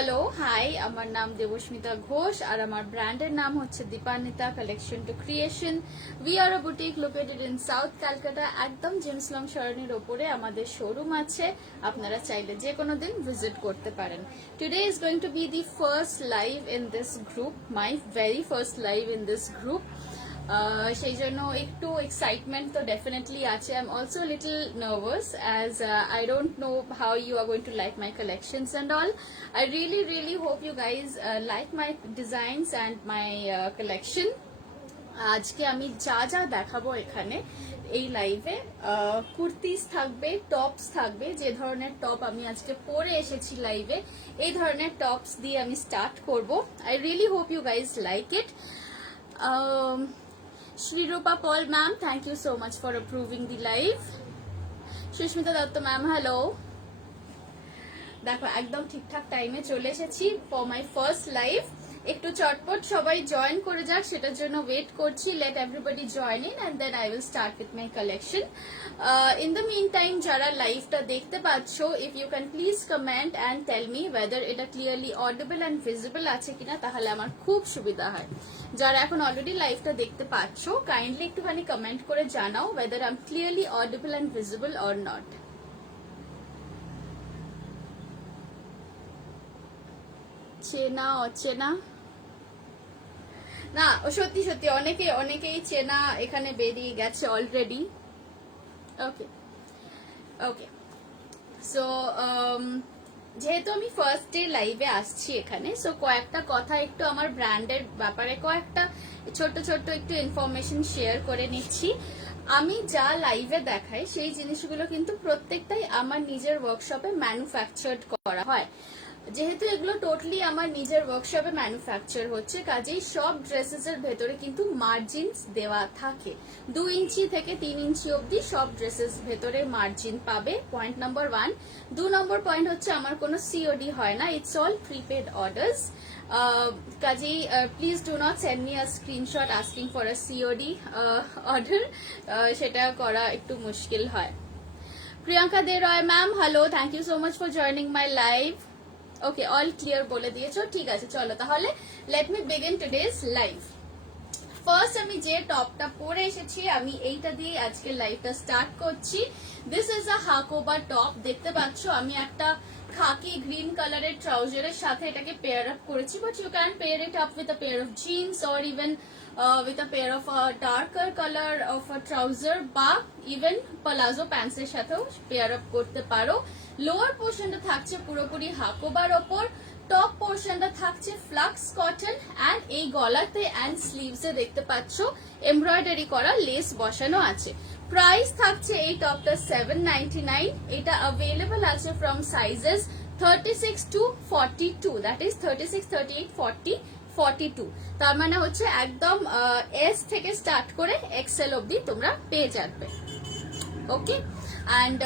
Hello hi, আমার নাম দেবস্মিতা ঘোষ আর আমার ব্র্যান্ডের নাম হচ্ছে Dipanwita collection to creation. We are a boutique located in south Calcutta, একদম জেমসলং সরণির ওপরে আমাদের শোরুম আছে। আপনারা চাইলে যে কোনো দিন ভিজিট করতে পারেন। Today is going to be the first live in this group, my very first live in this group. সেই জন্য একটু এক্সাইটমেন্ট তো ডেফিনেটলি আছে। I am also little nervous as I don't know how you are going to like my collections and all. I really hope you guys like my designs and my collection. আজকে আমি যা যা দেখাবো এখানে এই লাইভে, কুর্তিস থাকবে, টপস থাকবে। যে ধরনের টপ আমি আজকে পরে এসেছি লাইভে, এই ধরনের টপস দিয়ে আমি স্টার্ট করব। I really hope you guys like it. Shrirupa Paul ma'am, thank you so much for approving the live. Shushmita Datta ma'am, hello. দেখো একদম ঠিকঠাক টাইমে চলে এসেছি ফর মাই ফার্স্ট লাইভ। একটু চটপট সবাই জয়েন করে যাক, সেটার জন্য ওয়েট করছি। Let everybody join in and then I will start with my collection. In the mean time যারা লাইভটা দেখতে পাচ্ছ, if you can please comment and tell me whether এটা ক্লিয়ারলি অডিবল অ্যান্ড ভিজিবল আছে কিনা, তাহলে আমার খুব সুবিধা হয়। যারা এখন অলরেডি লাইভটা দেখতে পাচ্ছ, কাইন্ডলি একটুখানি কমেন্ট করে জানাও weather I am clearly audible and visible or not. চেনা অচেনা না, সত্যি সত্যি অনেকেই চেনা এখানে বেরিয়ে গেছে অলরেডি। ওকে ওকে, সো যেহেতু আমি ফার্স্ট ডে লাইভে আসছি এখানে, সো কয়েকটা কথা একটু আমার ব্র্যান্ডের ব্যাপারে কয়েকটা ছোট্ট একটু ইনফরমেশন শেয়ার করে নিচ্ছি। আমি যা লাইভে দেখাই সেই জিনিসগুলো কিন্তু প্রত্যেকটাই আমার নিজের ওয়ার্কশপে ম্যানুফ্যাকচার্ড করা হয়। যেহেতু এগুলো টোটালি আমার নিজের ওয়ার্কশপে ম্যানুফ্যাকচার হচ্ছে, কাজেই সব ড্রেসেস এর ভেতরে কিন্তু মার্জিনস দেওয়া থাকে। 2 ইঞ্চি থেকে 3 ইঞ্চি অবধি সব ড্রেসেস ভেতরে মার্জিন পাবে, পয়েন্ট নাম্বার 1। 2 নম্বর পয়েন্ট হচ্ছে আমার কোনো সিওডি হয় না, ইটস অল প্রিপেড অর্ডার্স। কাজেই please do not send me a screenshot asking for a COD order, সেটা করা একটু মুশকিল হয়। Priyanka De Roy ma'am, hello, thank you so much for joining my live. Okay, all clear বলে দিয়েছো, ঠিক আছে। চলো তাহলে let me begin today's live. First আমি যে টপটা পরে এসেছি, আমি এইটা দিয়ে আজকে লাইভটা স্টার্ট করছি। This is a Hakoba top. দেখতে পাচ্ছ আমি একটা খাকি গ্রিন কালারের ট্রাউজারের সাথে এটাকে পেয়ার আপ করেছি, but you can pair it up with a pair of jeans or even with a pair of a darker color of a trouser বা ইভেন পালাজো প্যান্টস এর সাথেও পেয়ার আপ করতে পারো। লোয়ার পোর্শনটা থাকছে পুরোপুরি হাকোবার ওপর, টপ পোর্শনটা থাকছে ফ্লাক্স কটন, অ্যান্ড এই গলাতে অ্যান্ড স্লিভসে দেখতে পাচ্ছ এমব্রয়ডারি করা লেস বসানো আছে। প্রাইস থাকছে এই টপটা 799। এটা অ্যাভেলেবল আছে from sizes 36 to 42, that is 36, 38, 40, 42। তার মানে হচ্ছে একদম এস থেকে স্টার্ট করে এক্সেল অবধি তোমরা পেয়ে যাবে। ওকে, অ্যান্ড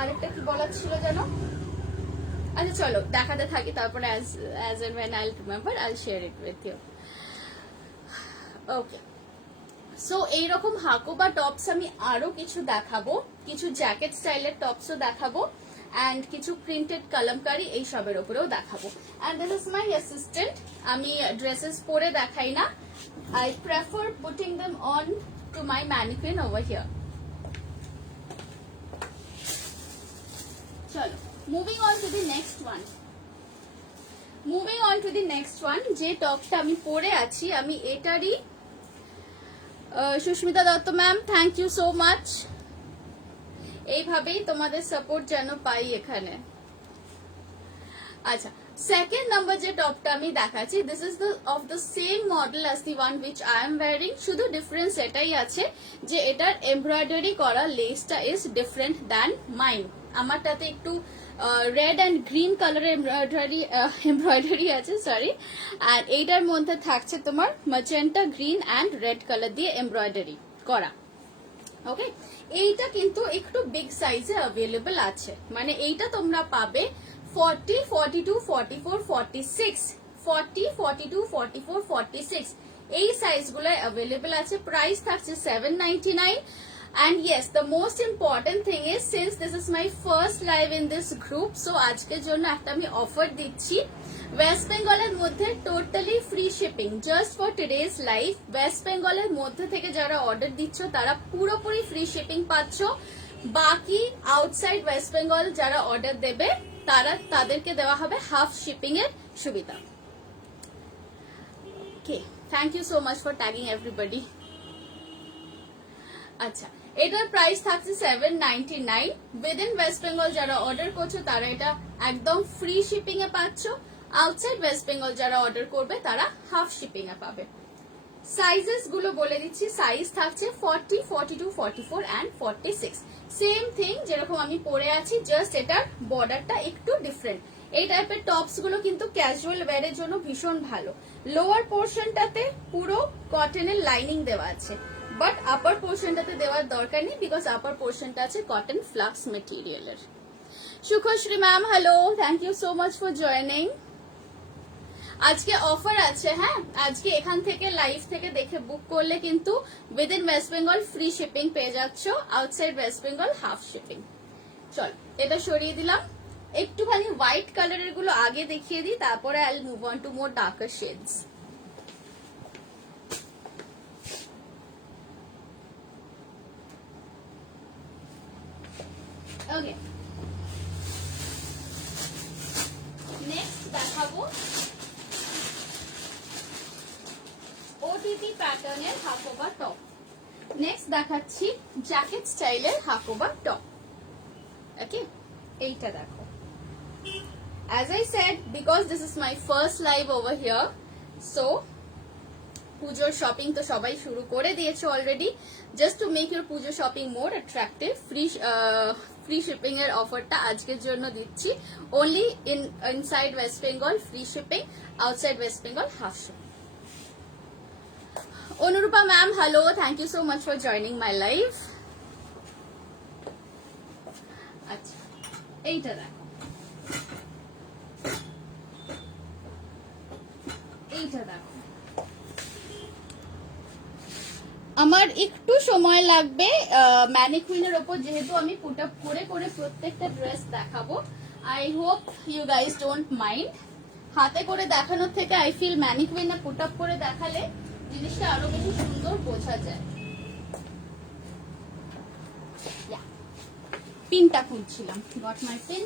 আরেকটা কি বলার ছিল যেন, আচ্ছা চলো দেখাতে থাকি, তারপরে as and when I'll remember I'll share it with you. Okay, so এইরকম হাকোবা টপস আমি আরো কিছু দেখাবো, কিছু জ্যাকেট স্টাইলের টপসও দেখাবো, অ্যান্ড কিছু প্রিন্টেড কলমকারি এই সবের ওপরেও দেখাবো। And this is my assistant. আমি ড্রেসেস পরে দেখাই না, I prefer putting them on to my mannequin over here. চলো, moving on to the next one. যে টপটা আমি পরে আছি, আমি এটারই Sushmita Dutta ma'am, thank you so much. এইভাবেই তোমাদের সাপোর্ট যেন পাই এখানে। আচ্ছা, সেকেন্ড নাম্বার যে টপটা আমি দেখাচ্ছি, this is of the same model as the one which I am wiring. শুধু ডিফারেন্স এটাই আছে যে এটার এমব্রয়ডারি করা লেসটা ইজ ডিফারেন্ট দ্যান মাইন। আমারটাতে একটু রেড অ্যান্ড গ্রিন কালারের এমব্রয়ডারি আছে, সরি, আর এইটার মধ্যে থাকছে তোমার magenta green and red colour দিয়ে এমব্রয়ডারি করা। ওকে, এইটা কিন্তু একটু বিগ সাইজে অ্যাভেলেবল আছে, মানে এইটা তোমরা পাবে 40, 42, 44, 46, 40, 42, 44, 46 এই সাইজগুলো অ্যাভেলেবল আছে। প্রাইস থাকছে 799। And yes, the most important thing is, since this is my first live in this group, so আজকের জন্য একটা আমি অফার দিচ্ছি। ওয়েস্ট বেঙ্গলের মধ্যে totally free shipping, just for today's live. West বেঙ্গলের মধ্যে থেকে যারা অর্ডার দিচ্ছ তারা পুরোপুরি ফ্রি শিপিং পাচ্ছ। বাকি আউটসাইড ওয়েস্ট বেঙ্গল যারা অর্ডার দেবে তাদেরকে দেওয়া হবে হাফ শিপিং এর সুবিধা। Okay, thank you so much for tagging everybody. আচ্ছা, এটার প্রাইস থাকছে 799। উইদিন ওয়েস্ট বেঙ্গল যারা অর্ডার করছো তারা এটা একদম ফ্রি শিপিং এ পাচ্ছ। আউটসাইড ওয়েস্ট বেঙ্গল যারা অর্ডার করবে তারা হাফ শিপিং এ পাবে। সাইজেস গুলো বলে দিচ্ছি, সাইজ থাকছে 40, 42, 44 এন্ড 46। সেম থিং যেরকম আমি পরে আছি, জাস্ট এটার বর্ডারটা একটু ডিফারেন্ট। এই টাইপের টপস গুলো কিন্তু ক্যাজুয়াল ওয়্যারের জন্য ভীষণ ভালো। লোয়ার পোর্শনটাতে পুরো কটনের লাইনিং দেওয়া আছে, বাট আপার পোর্শনটাতে দেওয়ার দরকার নেই, বিকজ আপার পোর্শনটা আছে কটন ফ্লাক্স মেটেরিয়ালের। Sukhashree ma'am hello, thank you so much for joining. আজকে অফার আছে, হ্যাঁ আজকে এখান থেকে লাইভ থেকে দেখে বুক করলে কিন্তু within West Bengal free shipping পেয়ে যাচ্ছ, outside West Bengal half shipping. চল এটা সরিয়ে দিলাম, একটুখানি হোয়াইট কালারের গুলো আগে দেখিয়ে দিই, তারপরে I will move on to more darker shades. Okay, next দেখাবো ওটিটি প্যাটার্নের হাকোবা টপ। নেক্সট দেখাচ্ছি জ্যাকেট স্টাইলের হাকোবা টপ। ওকে, এইটা দেখো। As I said, because this is my first live over here, so পুজোর শপিং তো সবাই শুরু করে দিয়েছে already. Just to make your Pujo shopping more attractive, free shipping এর অফারটা আজকের জন্য দিচ্ছি। Only inside West Bengal free shipping, outside West Bengal half shipping. Anurupa ma'am hello, thank you so much for joining my live. আচ্ছা, এইটা দেখো, এইটা দেখো। আমার একটু সময় লাগবে ম্যানিকুইনের ওপর, যেহেতু আমি পুট আপ করে করে প্রত্যেকটা ড্রেস দেখাবো। I hope you guys don't mind. হাতে করে দেখানোর থেকে আই ফিল ম্যানিকুইনে পুট আপ করে দেখালে জিনিসটা আরো বেশি সুন্দর বোঝা যায়। পিনটা খুলছিলাম, গট মাই পিন।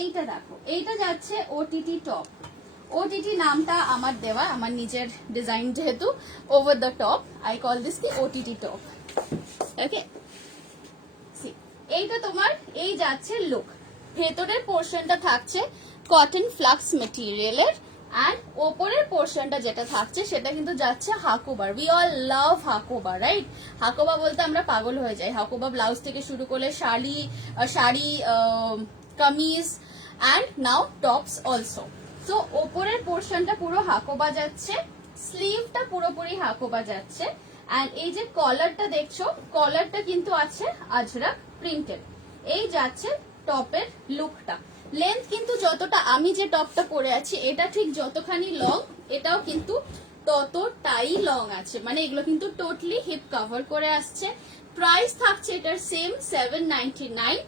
এইটা দেখো, এইটা যাচ্ছে ওটিটি টপ। ওটিটি নামটা আমার দেওয়া, আমার নিজের ডিজাইন, যেহেতু over the top I call this কি ওটিটি টপ। ওকে, এইটা তোমার এই যাচ্ছে লুক। ভেতরের পোর্শনটা থাকছে কটন ফ্লাক্স মেটেরিয়ালের, অ্যান্ড ওপরের পোর্শনটা যেটা থাকছে সেটা কিন্তু যাচ্ছে হাকোবার। We all love Hakoba, right? Hakoba বলতে আমরা পাগল হয়ে যাই। হাকোবা ব্লাউজ থেকে শুরু করলে sari, kameez and now tops also. So ওপরের পোর্শনটা পুরো হাকোবা যাচ্ছে, স্লিভটা পুরোপুরি হাকোবা যাচ্ছে, অ্যান্ড এই যে কলারটা দেখছো, কলারটা কিন্তু আছে আজরাক প্রিন্টেড। এই যাচ্ছে টপের লুকটা। লেন্থ কিন্তু যতটা আমি যে টপটা পরে আছি এটা ঠিক যতখানি লং, এটাও কিন্তু ততটাই লং আছে, মানে এগুলো কিন্তু টোটালি হিপ কভার করে আসছে। প্রাইস থাকছে এটার সেম 799।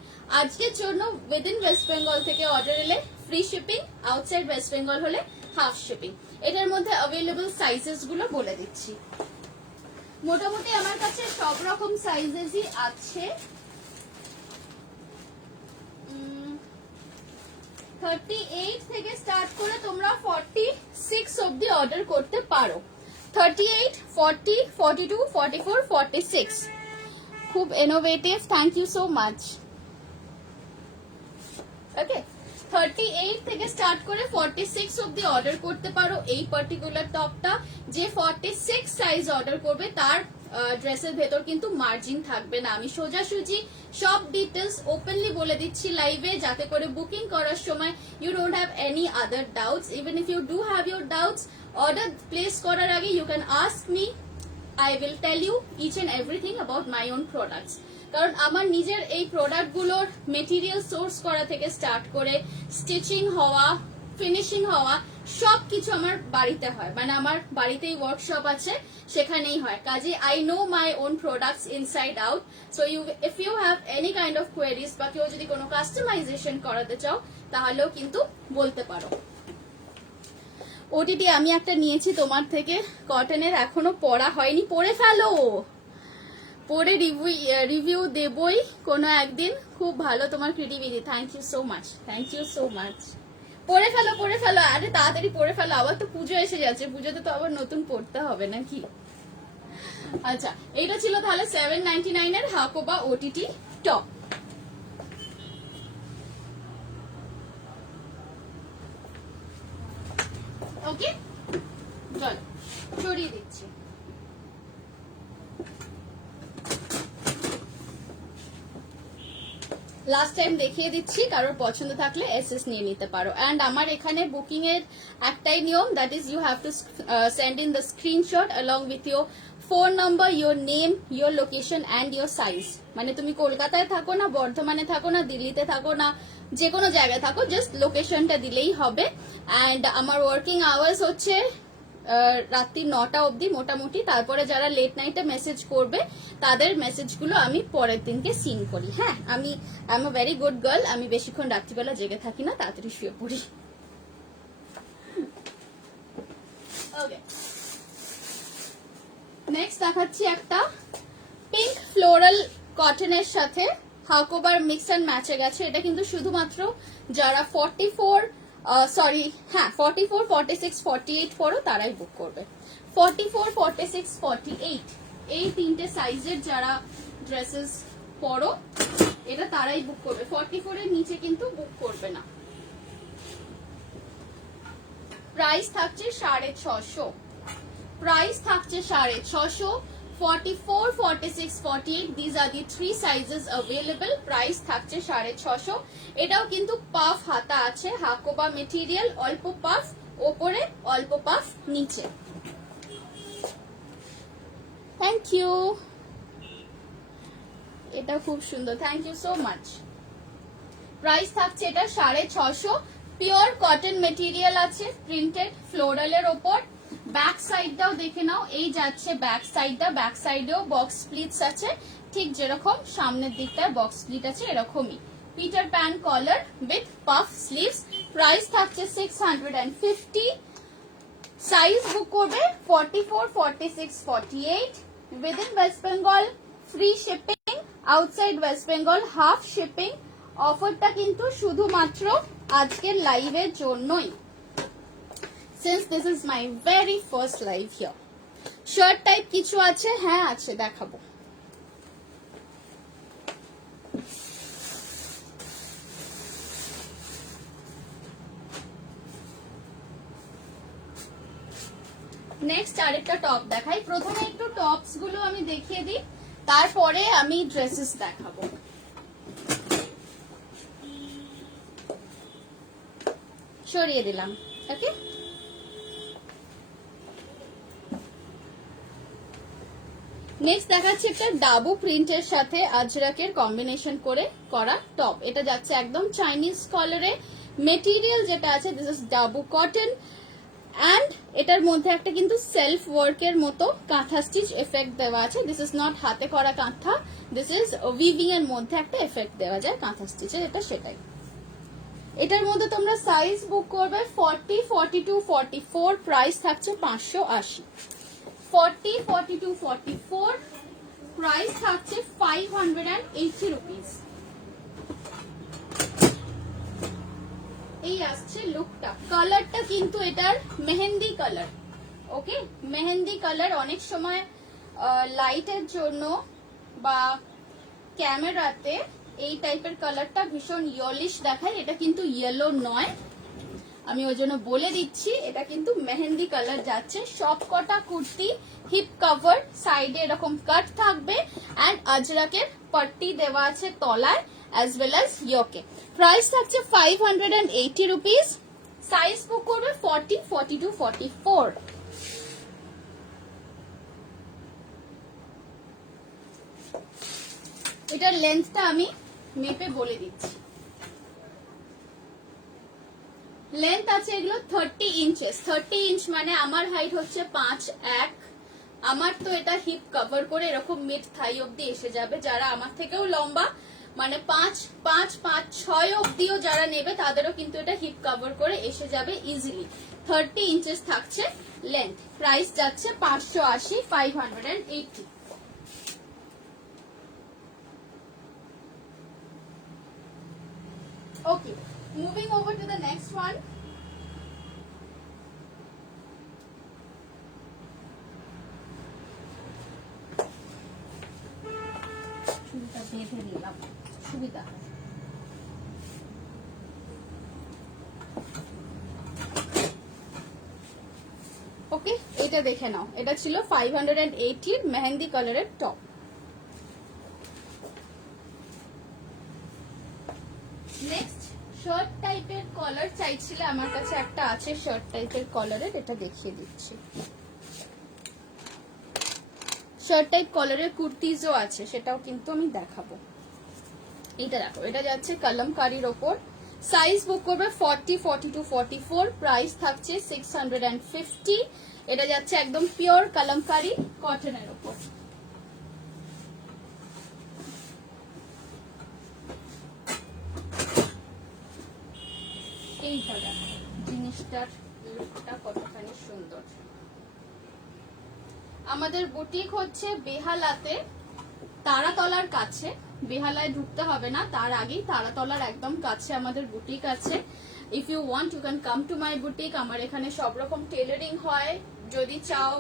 আজকের জন্য উইদিন ওয়েস্ট বেঙ্গল থেকে অর্ডার এলে free shipping, outside West Bengal হলে হাফ শিপিং। এটার মধ্যে অ্যাভেলেবল সাইজেস গুলো বলে দিচ্ছি। মোটামুটি আমার কাছে সব রকম সাইজেসই আছে। 38 থেকে স্টার্ট করে তোমরা 46 অবধি অর্ডার করতে পারো। 38, 40, 42, 44, 46 খুব innovative, thank you so much. Okay, 38 থেকে স্টার্ট করে 46 অবধি অর্ডার করতে পারো এই পার্টিকুলার টপটা। যে 46 সাইজ অর্ডার করবে তার ড্রেসের ভেতর কিন্তু মার্জিন থাকবে না। আমি সোজাসুজি সব ডিটেলস ওপেনলি বলে দিচ্ছি লাইভে, যাতে করে বুকিং করার সময় you don't have any other doubts. Even if you do have your doubts, order place করার আগে you can ask me, I will tell you each and everything about my own products. কারণ আমার নিজের এই প্রোডাক্টগুলোর material source করা থেকে start করে stitching হওয়া, ফিনিশিং হওয়া, সবকিছু আমার বাড়িতে হয়, মানে আমার বাড়িতেই ওয়ার্কশপ আছে, সেখানেই হয়। কাজে I know my own products inside out. So if you have any kind of queries বা কেউ যদি কোনো কাস্টমাইজেশন করাতে চাও, তাহলেও কিন্তু বলতে পারো। ওটিটি আমি একটা নিয়েছি তোমার থেকে কটনের, এখনো পরা হয়নি, পরে ফেলো, পরে রিভিউ দেবই কোনো একদিন। খুব ভালো তোমার creativity, thank you so much, thank you so much. পরে ফেলো, পরে ফেলো, আরে তাড়াতাড়ি পরে ফেলো, আবার তো পুজো এসে যাচ্ছে, পুজোতে তো আবার নতুন পড়তে হবে নাকি। আচ্ছা, এটা ছিল তাহলে 799 এর হাকোবা ওটিটি টপ। ওকে, চল সরিয়ে দিচ্ছি। লাস্ট টাইম দেখিয়ে দিচ্ছি, কারোর পছন্দ থাকলে এসএস নিয়ে নিতে পারো। অ্যান্ড আমার এখানে বুকিং এর একটাই নিয়ম, that is you have to send in the screenshot along with your phone number, your name, your location and your size. মানে তুমি কলকাতায় থাকো না, বর্ধমানে থাকো না, দিল্লিতে থাকো না, যে কোনো জায়গায় থাকো, জাস্ট লোকেশনটা দিলেই হবে। অ্যান্ড আমার ওয়ার্কিং আওয়ার্স হচ্ছে রাত্রি 9টা অবধি মোটামুটি। তারপরে যারা লেট নাইটে মেসেজ করবে তাদের মেসেজগুলো আমি পরের দিনকে সিন করি। হ্যাঁ, আমি I am a very good girl, আমি বেশিক্ষণ রাত্রিবেলা জেগে থাকি না, তাড়াতাড়ি শুয়ে পড়ি। ওকে, নেক্সট দেখাচ্ছি একটা পিঙ্ক ফ্লোরাল কটনের সাথে হাকোবার মিক্স অ্যান্ড ম্যাচে গেছে। এটা কিন্তু শুধুমাত্র যারা 44 44, 46, 48 পরো তারাই বুক করবে। 44, 46, 48 এই তিনটে সাইজের যারা ড্রেসেস পরো এটা তারাই বুক করবে, 44 এর নিচে কিন্তু বুক করবে না। প্রাইস থাকছে 650, প্রাইস থাকছে 650। 44, 46, 48 these are the three sizes available. Price থাকছে 650। এটাও কিন্তু পাফ হাতা আছে, হাকোবা মেটেরিয়াল, অল্প পাফ ওপরে, অল্প পাফ নিচে। থ্যাংক ইউ, এটা খুব সুন্দর, thank you so much. Price থাকছে এটা 650। পিওর কটন মেটেরিয়াল আছে, প্রিন্টেড ফ্লোরালের ওপর। ব্যাক সাইডটাও দেখে নাও, এই যাচ্ছে ব্যাক সাইডটা, ব্যাক সাইডেও বক্স স্প্লিটস আছে, ঠিক যেরকম সামনের দিকটায় বক্স স্প্লিট আছে এরকমই। Peter Pan collar with puff sleeves. Price থাকছে 650। সাইজ বুক করবে 44, 46, 48 within West Bengal, free shipping, outside West Bengal half shipping. অফারটা কিন্তু শুধুমাত্র আজকের লাইভের জন্যই, since this is my very first live here. Shirt type কিছু আছে? হ্যাঁ আছে, দেখাবো। নেক্সট আরেকটা টপ দেখাই। প্রথমে একটু টপস গুলো আমি দেখিয়ে দিই, তারপরে আমি ড্রেসেস দেখাবো। সরিয়ে দিলাম, ওকে। নেক্সট দেখাচ্ছি একটা ডাবু প্রিন্টের সাথে আজরাকের কম্বিনেশন করে করা টপ। এটা যাচ্ছে একদম চাইনিজ কলারে। মেটেরিয়াল যেটা আছে this is dabu cotton, and এটার মধ্যে একটা কিন্তু সেলফ ওয়ার্কের মতো কাঁথা স্টিচ এফেক্ট দেওয়া আছে। দিস ইজ নট হাতে করা কাঁথা, দিস ইজ উইভিং এর মধ্যে একটা এফেক্ট দেওয়া যায় কাঁথা স্টিচের, এটা সেটাই। এটার মধ্যে তোমরা সাইজ বুক করবে 40, 42, 44। প্রাইস থাকছে 580। 40, 42, 44 প্রাইস থাকছে 580 রুপিস। এই আসছে লুকটা। কালারটা কিন্তু এটার মেহেন্দি কালার, ওকে, মেহেন্দি কালার। অনেক সময় লাইটের জন্য বা ক্যামেরাতে এই টাইপের কালারটা ভীষণ ইয়েলিশ দেখায়, এটা কিন্তু ইয়েলো নয়, আমি ওই জন্য বলে দিচ্ছি। এটা কিন্তু মেহেন্দি কালার যাচ্ছে। সব কটা কুর্তি হিপ কভার, সাইডে এরকম কাট থাকবে, অ্যান্ড আজরাকের পট্টি দেওয়া আছে তলায় as well as yoke. Price থাকছে 580 রুপিস। সাইজ বুক করবে 40, 42, 44। এটার লেন্থটা আমি মেপে বলে দিচ্ছি। লেন্থ আছে এগুলো 30 ইঞ্চেস। 30 ইঞ্চ মানে আমার হাইট হচ্ছে 5'1". আমার তো এটা হিপ কভার করে এরকম মিড থাই অব্দি এসে যাবে। যারা আমার থেকেও লম্বা মানে 5, 6 অব্দিও যারা নেবে তাদেরও কিন্তু এটা হিপ কভার করে এসে যাবে ইজিলি। 30 ইঞ্চেস থাকছে লেন্থ। প্রাইস যাচ্ছে 580, 580। Okay, moving over to the next one. চুলটা বেঁধে নিলাম, সুবিধা হয়। ওকে, এটা দেখে নাও, এটা ছিল 580 মেহেন্দি কালারের টপ। নেক্সট শার্ট টাইপের কলার চাইছিলে, আমার কাছে একটা আছে শার্ট টাইপের কলারের, এটা দেখিয়ে দিচ্ছি। শার্ট টাইপ কলারের কুর্তিজও আছে, সেটাও কিন্তু আমি দেখাবো। এটা দেখো, এটা যাচ্ছে কলমকারীর ওপর। সাইজ বুক করবে 40, 42, 44। প্রাইস থাকছে 650। এটা যাচ্ছে একদম পিওর কলমকারী কটনের ওপর। এইটা দেখো, জিনিসটার লুকটা কতখানি সুন্দর। আমাদের বুটিক হচ্ছে বেহালাতে, তারাতলার কাছে। বেহালায় ঢুকতে হবে না, তার আগেই তারাতলার একদম কাছে আমাদের বুটিক আছে। If you want you can come to my boutique. আমার এখানে সব রকম টেলারিং হয়। যদি চাও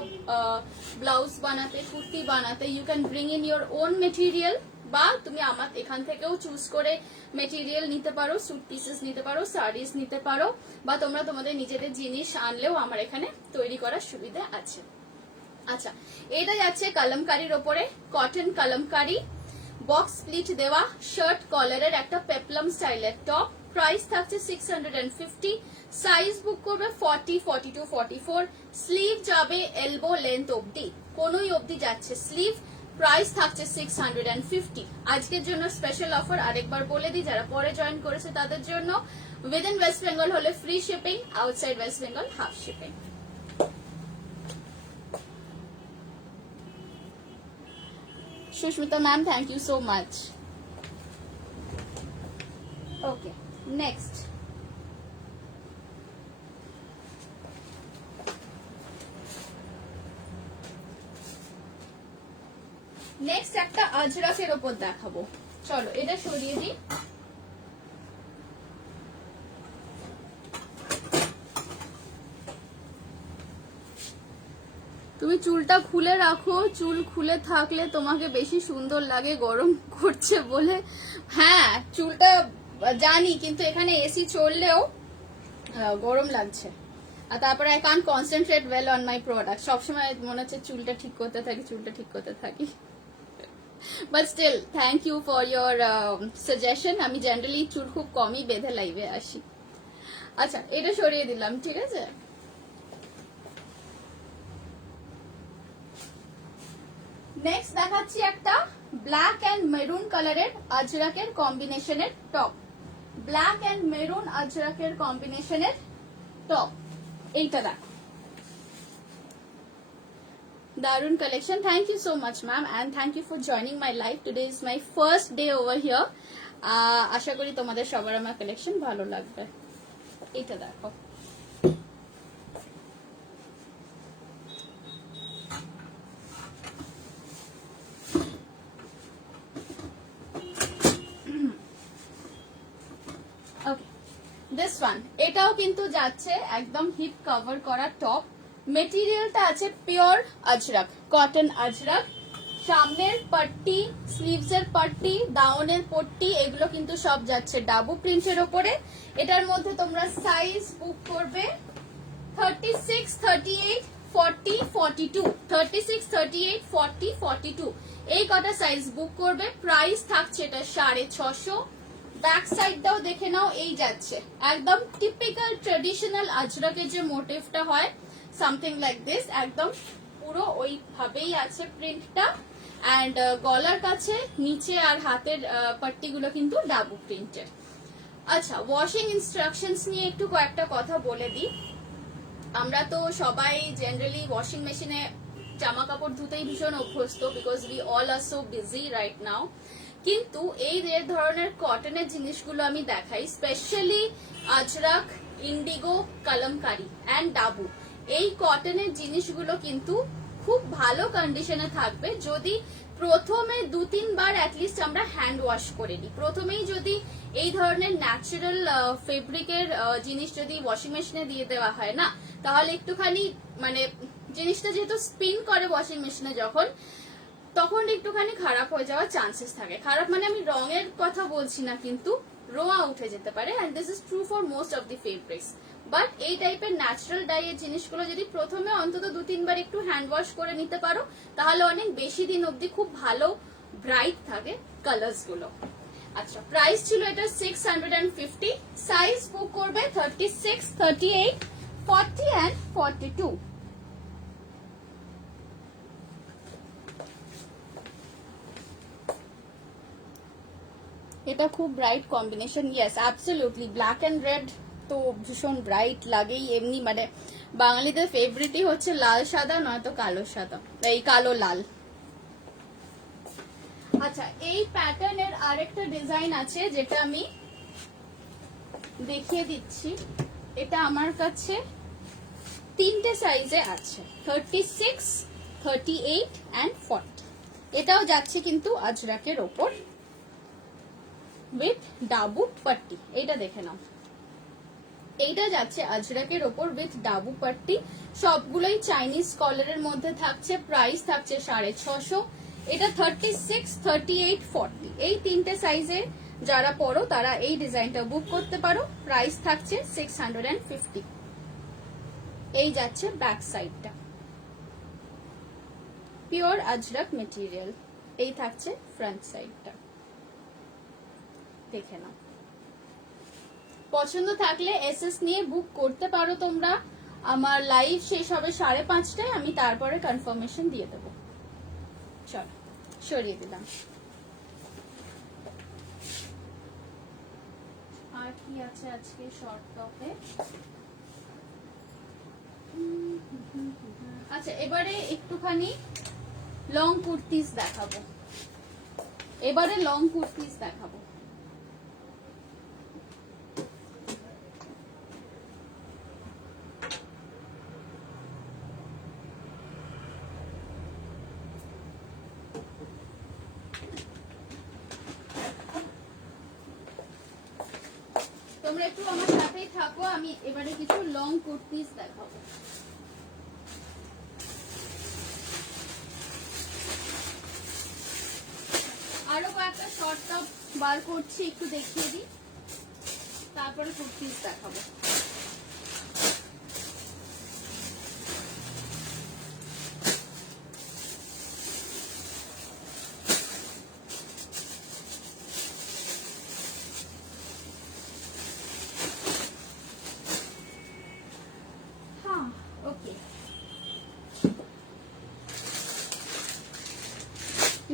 ব্লাউজ বানাতে, কুর্তি বানাতে, you can bring in your own material, বা তুমি আমার এখান থেকেও চুজ করে মেটেরিয়াল নিতে পারো, স্যুট পিসেস নিতে পারো, শাড়িজ নিতে পারো, বা তোমরা তোমাদের নিজেদের জিনিস আনলেও আমার এখানে তৈরি করার সুবিধা আছে। আচ্ছা, এটা যাচ্ছে কলমকারীর ওপরে, কটন কলমকারী, বক্স স্প্লিট দেওয়া, শার্ট কলারের একটা পেপলাম স্টাইলের টপ। প্রাইস থাকছে 650। সাইজ বুক করবে 40, 42, 44। স্লিভ যাবে এলবো লেন্থ অবধি, কোনোই অবধি যাচ্ছে স্লিভ। প্রাইস থাকছে 650। আজকের জন্য স্পেশাল অফার আরেকবার বলে দিই, যারা পরে জয়েন করেছে তাদের জন্য। উইদিন ওয়েস্ট বেঙ্গল হলে free shipping, outside West Bengal half shipping. Shushmita ma'am, thank you so much. Okay, next. Next একটা আজরাকের ওপর দেখাবো। চলো এটা সরিয়ে দিই। তুমি চুলটা খুলে রাখো, চুল খুলে থাকলে তোমাকে বেশি সুন্দর লাগে, গরম করছে বলে। হ্যাঁ, চুলটা জানি, কিন্তু এখানে এসি চললেও গরম লাগছে। আর তারপরে I can't concentrate well on my product. সবসময় মনে হচ্ছে চুলটা ঠিক করতে থাকি, চুলটা ঠিক করতে থাকি। But still thank you for your suggestion. আমি জেনারেলি চুল খুব কমই বেঁধে লাইভে আসি। আচ্ছা, এটা সরিয়ে দিলাম, ঠিক আছে। নেক্সট দেখাচ্ছি একটা ব্ল্যাক এন্ড মেরুন কালারের আজরাকের কম্বিনেশনের টপ। ব্ল্যাক এন্ড মেরুন আজরাকের কম্বিনেশনের টপ, এইটা দেখো, দারুন collection. Thank you so much ma'am, and thank you for joining my live. Today is my first day over here. আশা করি তোমাদের সবার আমার কালেকশন ভালো লাগবে। এইটা দেখো, দিস ওয়ান, এটাও কিন্তু যাচ্ছে একদম হিপ কভার করা টপ। মেটেরিয়ালটা আছে পিওর আজরাক, কটন আজরাক। সামনের পাট্টি, স্লিভস এর পাট্টি, দাউনের পট্টি, এগুলো কিন্তু সব যাচ্ছে ডাবু প্রিন্টের ওপরে। এটার মধ্যে তোমরা সাইজ বুক করবে 36, 38, 40, 42, 36, 38, 40, 42, এই কটা সাইজ বুক করবে। প্রাইস থাকছে এটা 650। ব্যাক সাইডটাও দেখে নাও, এই যাচ্ছে একদম টিপিক্যাল ট্রেডিশনাল আজরাকের যে মোটিভটা হয়, সামথিং লাইক দিস, একদম পুরো ওইভাবেই আছে প্রিন্টটা। অ্যান্ড গলার কাছে নিচে আর হাতের পাট্টিগুলো কিন্তু ডাবু প্রিন্টের। আচ্ছা, ওয়াশিং ইনস্ট্রাকশনস নিয়ে একটু কয়েকটা কথা বলে দিই। আমরা তো সবাই জেনারেলি ওয়াশিং মেশিনে জামা কাপড় ধুতেই ভীষণ অভ্যস্ত, because we all are so busy right now. কিন্তু এই যে ধরনের কটনের জিনিসগুলো আমি দেখাই, specially Ajrak, indigo, Kalamkari and Dabu, এই কটনের জিনিসগুলো কিন্তু খুব ভালো কন্ডিশনে থাকবে যদি প্রথমে 2-3 বার অ্যাটলিস্ট আমরা হ্যান্ড ওয়াশ করে নিই। প্রথমেই যদি এই ধরনের ন্যাচারাল ফেব্রিকের জিনিস যদি ওয়াশিং মেশিনে দিয়ে দেওয়া হয় না, তাহলে একটুখানি মানে জিনিসটা যেহেতু স্পিন করে ওয়াশিং মেশিনে যখন, তখন একটুখানি খারাপ হয়ে যাওয়ার চান্সেস থাকে। খারাপ মানে আমি রঙের কথা বলছি না, কিন্তু রোয়া উঠে যেতে পারে, and this is true for most of the fabrics. But এই টাইপের ন্যাচারাল ডাইয়ের জিনিসগুলো যদি প্রথমে অন্তত 2-3 বার একটু হ্যান্ড ওয়াশ করে নিতে পারো, তাহলে অনেক বেশি দিন অবধি খুব ভালো ব্রাইট থাকে কালার্স গুলো। আচ্ছা, প্রাইস ছিল এটা 650। সাইজ বুক করবে 36, 38, 40 অ্যান্ড 42। এটা খুব bright combination. Yes, absolutely, black and red তো ভীষণ ব্রাইট লাগেই। এমনি মানে বাঙালিদের ফেভারিটই হচ্ছে লাল সাদা, নয়তো কালো সাদা, এই কালো লাল। আচ্ছা, এই প্যাটার্নের আরেকটা ডিজাইন আছে যেটা আমি দেখিয়ে দিচ্ছি। এটা আমার কাছে 3টে সাইজে আছে, 36, 38 অ্যান্ড 40। এটাও যাচ্ছে কিন্তু আজরাকের ওপর উইথ ডাবু পাট্টি। এইটা দেখে নাও, এইটা যাচ্ছে আজরাকের ওপর উইথ ডাবু পাট্টি। সবগুলোই চাইনিজ কলারের মধ্যে থাকছে। প্রাইস থাকছে 650। এটা 36, 38, 40 এই 3টে সাইজে যারা পড়ো তারা এই ডিজাইনটা বুক করতে পারো। প্রাইস থাকছে 650। এই যাচ্ছে ব্যাক সাইডটা, পিওর আজরাক মেটেরিয়াল। এই থাকছে ফ্রন্ট সাইডটা, দেখে নাও। পছন্দ থাকলে এসএস নিয়ে বুক করতে পারো তোমরা। আমার লাইভ শেষ হবে 5:30টায়, আমি তারপরে কনফার্মেশন দিয়ে দেবো। চলো, সরিয়ে দিলাম। আর কি আছে আজকে শর্ট টপে? আচ্ছা, এবারে একটুখানি লং কুর্তিস দেখাবো। তোমরা একটু আমার সাথেই থাকো, আমি এবারে কিছু লং কুর্তিস দেখাবো। আরো কয়েকটা শর্ট টপ বার করছি, একটু দেখিয়ে দিই, তারপরে কুর্তিস দেখাবো।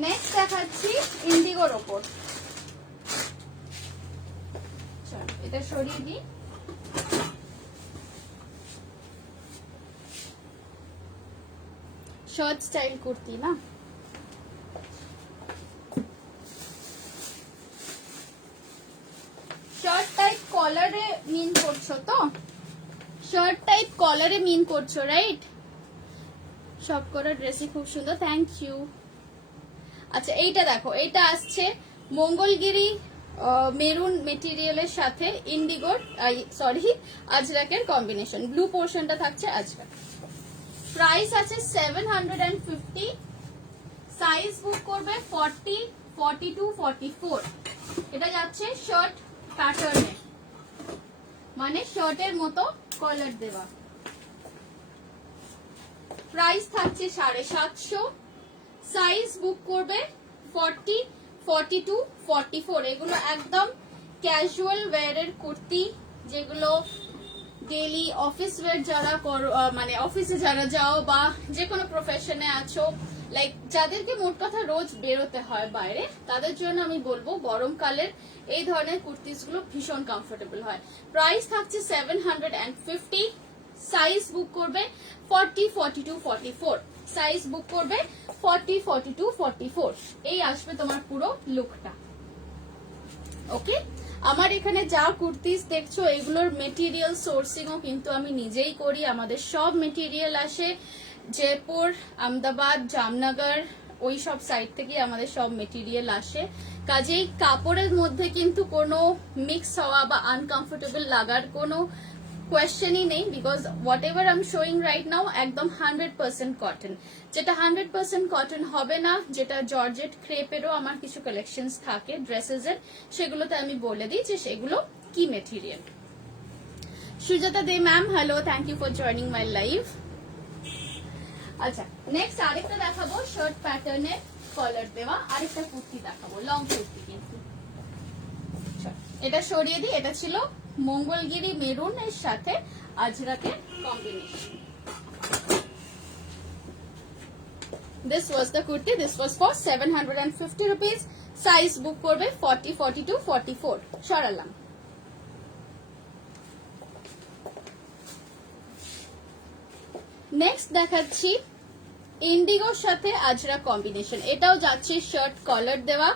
নেক্সট দেখাচ্ছি ইন্ডিগোর ওপর। এটা সরিয়ে দিই। শর্ট স্টাইল কুর্তি না, শার্ট টাইপ কলারে মিন করছো তো? শার্ট টাইপ কলারে মিন করছো, রাইট? সব করা ড্রেসই খুব সুন্দর, থ্যাংক ইউ। আচ্ছা, এইটা দেখো, এটা আসছে মঙ্গলগিরি মেরুন মেটেরিয়ালের সাথে ইন্ডিগোর আজরাকের কম্বিনেশন। ব্লু পোর্শনটা থাকছে আজরাক। প্রাইস আছে 750। সাইজ বুক করবে 40, 42, 44। এটা যাচ্ছে শার্ট প্যাটার্নে, মানে শার্টের মতো কলার দেওয়া। প্রাইস থাকছে 750। সাইজ বুক করবে 40, 42, 44। এগুলো একদম ক্যাজুয়াল ওয়্যারের কুর্তি, যেগুলো ডেইলি অফিস ওয়্যার যারা মানে অফিসে যারা যাও বা যে কোনো প্রফেশনে আছো, লাইক যাদেরকে মোট কথা রোজ বেরোতে হয় বাইরে, তাদের জন্য আমি বলবো গরমকালের এই ধরনের কুর্তিস গুলো ভীষণ কমফোর্টেবল হয়। প্রাইস থাকছে 750। সাইজ বুক করবে 40, 42, 44। সাইজ বুক করবে 40, 42, 44 এই আসবে তোমার পুরো লুকটা। ওকে, আমার এখানে যা কুর্তিস দেখছো এগুলোর মেটেরিয়াল সোর্সিংও কিন্তু আমি নিজেই করি। আমাদের সব মেটেরিয়াল আসে জয়পুর, আহমেদাবাদ, জামনগর, ওই সব সাইড থেকে আমাদের সব মেটেরিয়াল আসে। কাজেই কাপড়ের মধ্যে কিন্তু কোনো মিক্স হওয়া বা আনকমফোর্টেবল লাগার কোনো কোয়েশ্চেনই নেই, because what ever I am showing right now একদম 100% কটন। যেটা 100% কটন হবে না, যেটা জর্জেট ক্রেপেরও আমার কিছু কালেকশনস থাকে ড্রেসেস এর, সেগুলোতে আমি বলে দিই যে সেগুলো কি material. Sujata De ma'am, hello, thank you for joining my live. আচ্ছা, নেক্সট আরেকটা দেখাবো শার্ট প্যাটার্নের কলার দেওয়া আরেকটা কুর্তি দেখাবো, লং কুর্তি কিন্তু। এটা সরিয়ে দিই, এটা ছিল মঙ্গলগিরি মেরুন এর সাথে আজরাকের combination. This was the kurti. This was for 750 rupees. Size book করবে 40, 42, 44 সরালাম। নেক্সট দেখাচ্ছি ইন্ডিগোর সাথে আজরা কম্বিনেশন। এটাও যাচ্ছে শার্ট কলার দেওয়া।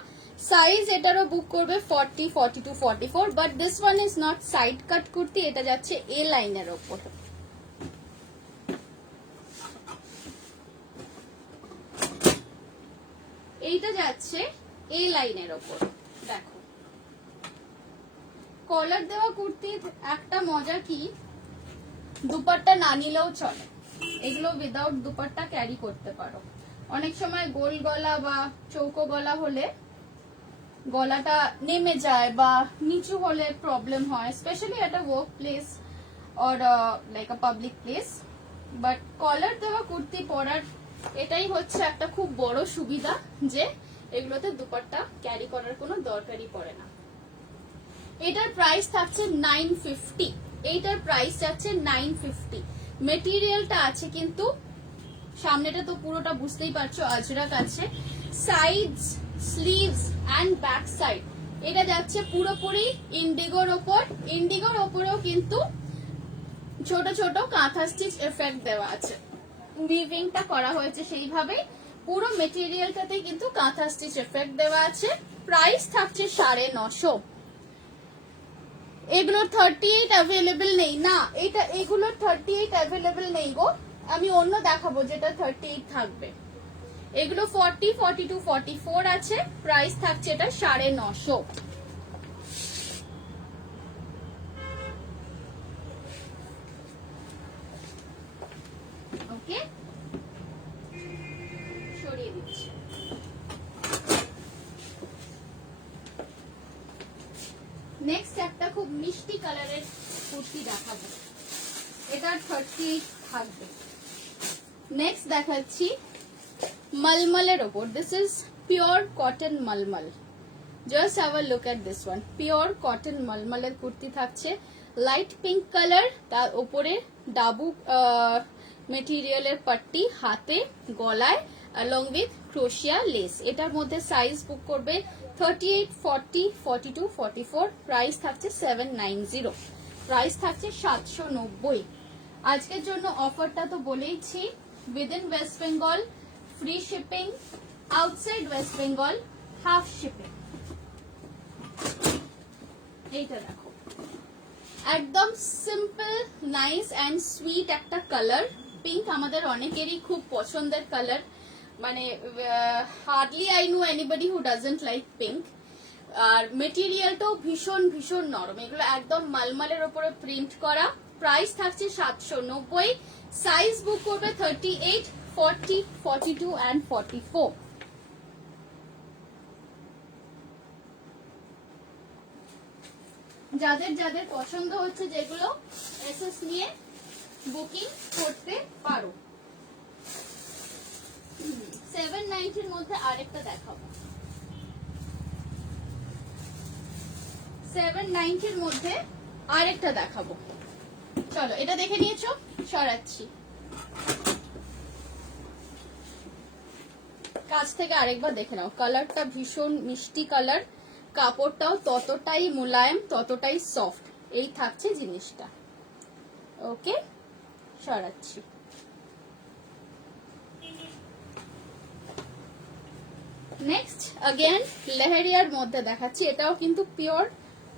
সাইজ এটারও বুক করবে 40, 42, 44, but this one is not side কাট কুর্তি, এটা যাচ্ছে এ লাইনের ওপর। এইটা যাচ্ছে এ লাইনের ওপর। দেখো, কলার দেওয়া কুর্তির একটা মজা কি, দুপাট্টা না নিলেও চলে, এগুলো উইদাউট দুপাট্টা ক্যারি করতে পারো। অনেক সময় গোল গলা বা চৌকো গলা হলে গলাটা নেমে যায় বা নিচু হলে প্রবলেম হয়, স্পেশালি একটা work place or like a public place. But collar দেওয়া কুর্তি পরার এটাই হচ্ছে একটা খুব বড় সুবিধা যে এগুলোতে দুপাট্টা ক্যারি করার কোনো দরকারই পড়ে না। এটার প্রাইস থাকছে 950, এইটার প্রাইস যাচ্ছে 950। মেটেরিয়ালটা আছে কিন্তু সামনেটা তো পুরোটা বুঝতেই পারছো আজরাক আছে, sides, sleeves and back side এটা যাচ্ছে পুরোপুরি ইন্ডিগোর ওপর। ইন্ডিগোর ওপরেও কিন্তু ছোট ছোট কাঁথা স্টিচ এফেক্ট দেওয়া আছে, উইভিংটা করা হয়েছে সেইভাবে, পুরো মেটেরিয়ালটাতে কিন্তু কাঁথা স্টিচ এফেক্ট দেওয়া আছে। প্রাইস থাকছে 950। এগুলোর 38 অ্যাভেলেবেল নেই না, এটা এগুলোর 38 অ্যাভেলেবেল নেই গো, আমি অন্য দেখাবো যেটা 38 থাকবে। এগুলো 40, 42, 44 আছে, প্রাইস থাকছে এটা 950। ওকে, সরিয়ে দিচ্ছি। নেক্সট একটা খুব মিষ্টি কালারের কুর্তি দেখাবো, এটা 38 থাকবে। নেক্সট দেখাচ্ছি মলমলের ওপর, this is pure cotton mulmul. Just have a look at this one, pure cotton মলমলের কুর্তি থাকছে, লাইট পিঙ্ক কালার, তার উপরে ডাবু মেটেরিয়ালের পাট্টি হাতে গলায় along with ক্রোশিয়া লেস। এটার মধ্যে সাইজ বুক করবে 38, 40, 42, 44, প্রাইস থাকছে 790, প্রাইস থাকছে 790। আজকের জন্য অফারটা তো বলেইছি, within West Bengal free shipping, outside West Bengal half shipping. এইটা দেখো, একদম সিম্পল নাইস অ্যান্ড সুইট একটা কালার, পিঙ্ক আমাদের অনেকেরই খুব পছন্দের কালার, মানে hardly I know anybody who doesn't like pink. আর মেটেরিয়ালটাও ভীষণ ভীষণ নরম, এগুলো একদম মালমালের উপরে প্রিন্ট করা। প্রাইস থাকছে 790, সাইজ বুক করবে 38, 40, 42 and 44। যাদের যাদের পছন্দ হচ্ছে যেগুলো এসএস নিয়ে বুকিং করতে পারো। 790 এর মধ্যে আরেকটা দেখাবো, 790 এর মধ্যে আরেকটা দেখাবো। চলো, এটা দেখে নিয়েছো, সরাচ্ছি। কাছ থেকে আরেকবার দেখে নাও, কালারটা ভীষণ মিষ্টি কালার, কাপড়টাও ততটাই মোলায়েম, ততটাই সফট, এই থাকছে জিনিসটা। ওকে, সরাচ্ছি। নেক্সট अगेन লেহেরিয়ার মধ্যে দেখাচ্ছি, এটাও কিন্তু পিওর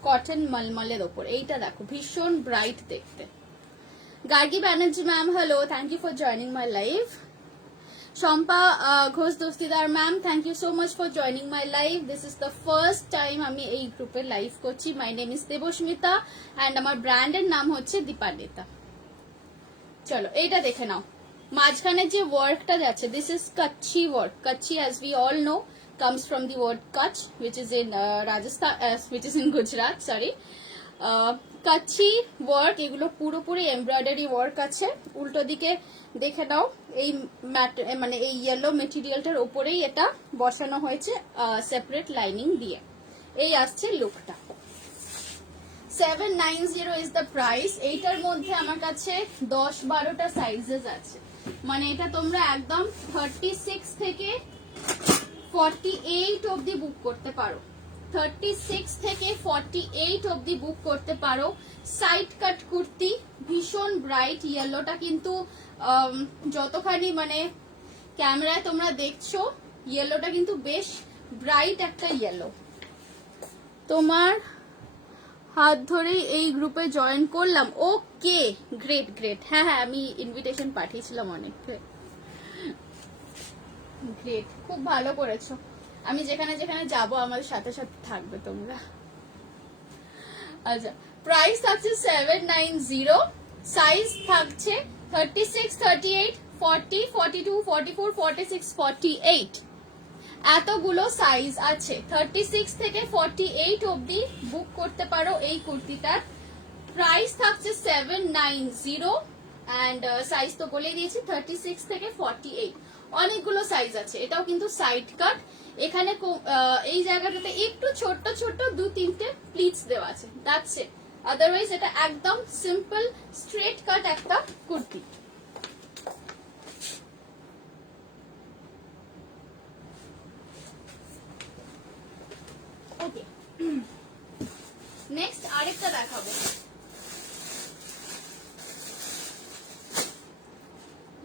কটন মলমলের ওপর। এইটা দেখো ভীষণ ব্রাইট দেখতে। Gargi Banerjee ma'am hello, thank you for joining my live. Shampa Ghosh Dastidar ma'am, thank you so much for joining my live. This is the first time আমি এই গ্রুপে লাইভ করছি। My name is Debasmita and আমার ব্র্যান্ডের নাম হচ্ছে দীপান্বিতা। চলো এইটা দেখে নাও, মাঝখানে যে ওয়ার্কটা যাচ্ছে, this is Kutchi work. Kutchi as we all know comes from the word Kutch, which is in Rajasthan, which is in Gujarat, sorry. Kutchi work, এগুলো পুরোপুরি এমব্রয়ডারি ওয়ার্ক আছে। উল্টো দিকে দেখে নাও, এই মানে এই ইয়েলো মেটেরিয়ালটার উপরেই এটা বসানো হয়েছে সেপারেট লাইনিং দিয়ে। এই আসছে লুকটা। 790 ইজ দ্য প্রাইস। এইটার মধ্যে আমার কাছে 10-12টা সাইজেস আছে, মানে এটা তোমরা একদম 36 থেকে 48 অবধি বুক করতে পারো। 36 থেকে 48 অবধি বুক করতে পারো। সাইড কাট কুর্তি, ভীষণ ব্রাইট ইয়েলোটা, কিন্তু যতখানি মানে ক্যামেরায় তোমরা দেখছো ইয়েলোটা কিন্তু বেশ ব্রাইট একটা ইয়েলো। তোমার হাত ধরেই এই গ্রুপে জয়েন করলাম। ওকে, গ্রেট গ্রেট। হ্যাঁ হ্যাঁ, আমি ইনভিটেশন পাঠিয়েছিলাম অনেক। গ্রেট, খুব ভালো করেছো। আমি যেখানে যেখানে যাব আমার সাথে সাথে থাকবে তোমরা। আচ্ছা, প্রাইস থাকছে 790, সাইজ থাকছে 36, 38, 40, 42, 44, 46, 48। এতগুলো সাইজ আছে। 36 থেকে 48 অবধি বুক করতে পারো এই কুর্তিটার। প্রাইস থাকছে 790 অ্যান্ড সাইজ তো বলে দিয়েছি 36 থেকে 48। অনেকগুলো সাইজ আছে। এটাও কিন্তু সাইড কাট। এখানে এই জায়গাটাতে একটু ছোট্ট ছোট্ট 2-3টে প্লিটস দেওয়া আছে, দ্যাটস ইট। আদারওয়াইজ এটা একদম সিম্পল স্ট্রেট কাট একটা কুর্তি। ওকে, নেক্সট আরেকটা দেখাবো।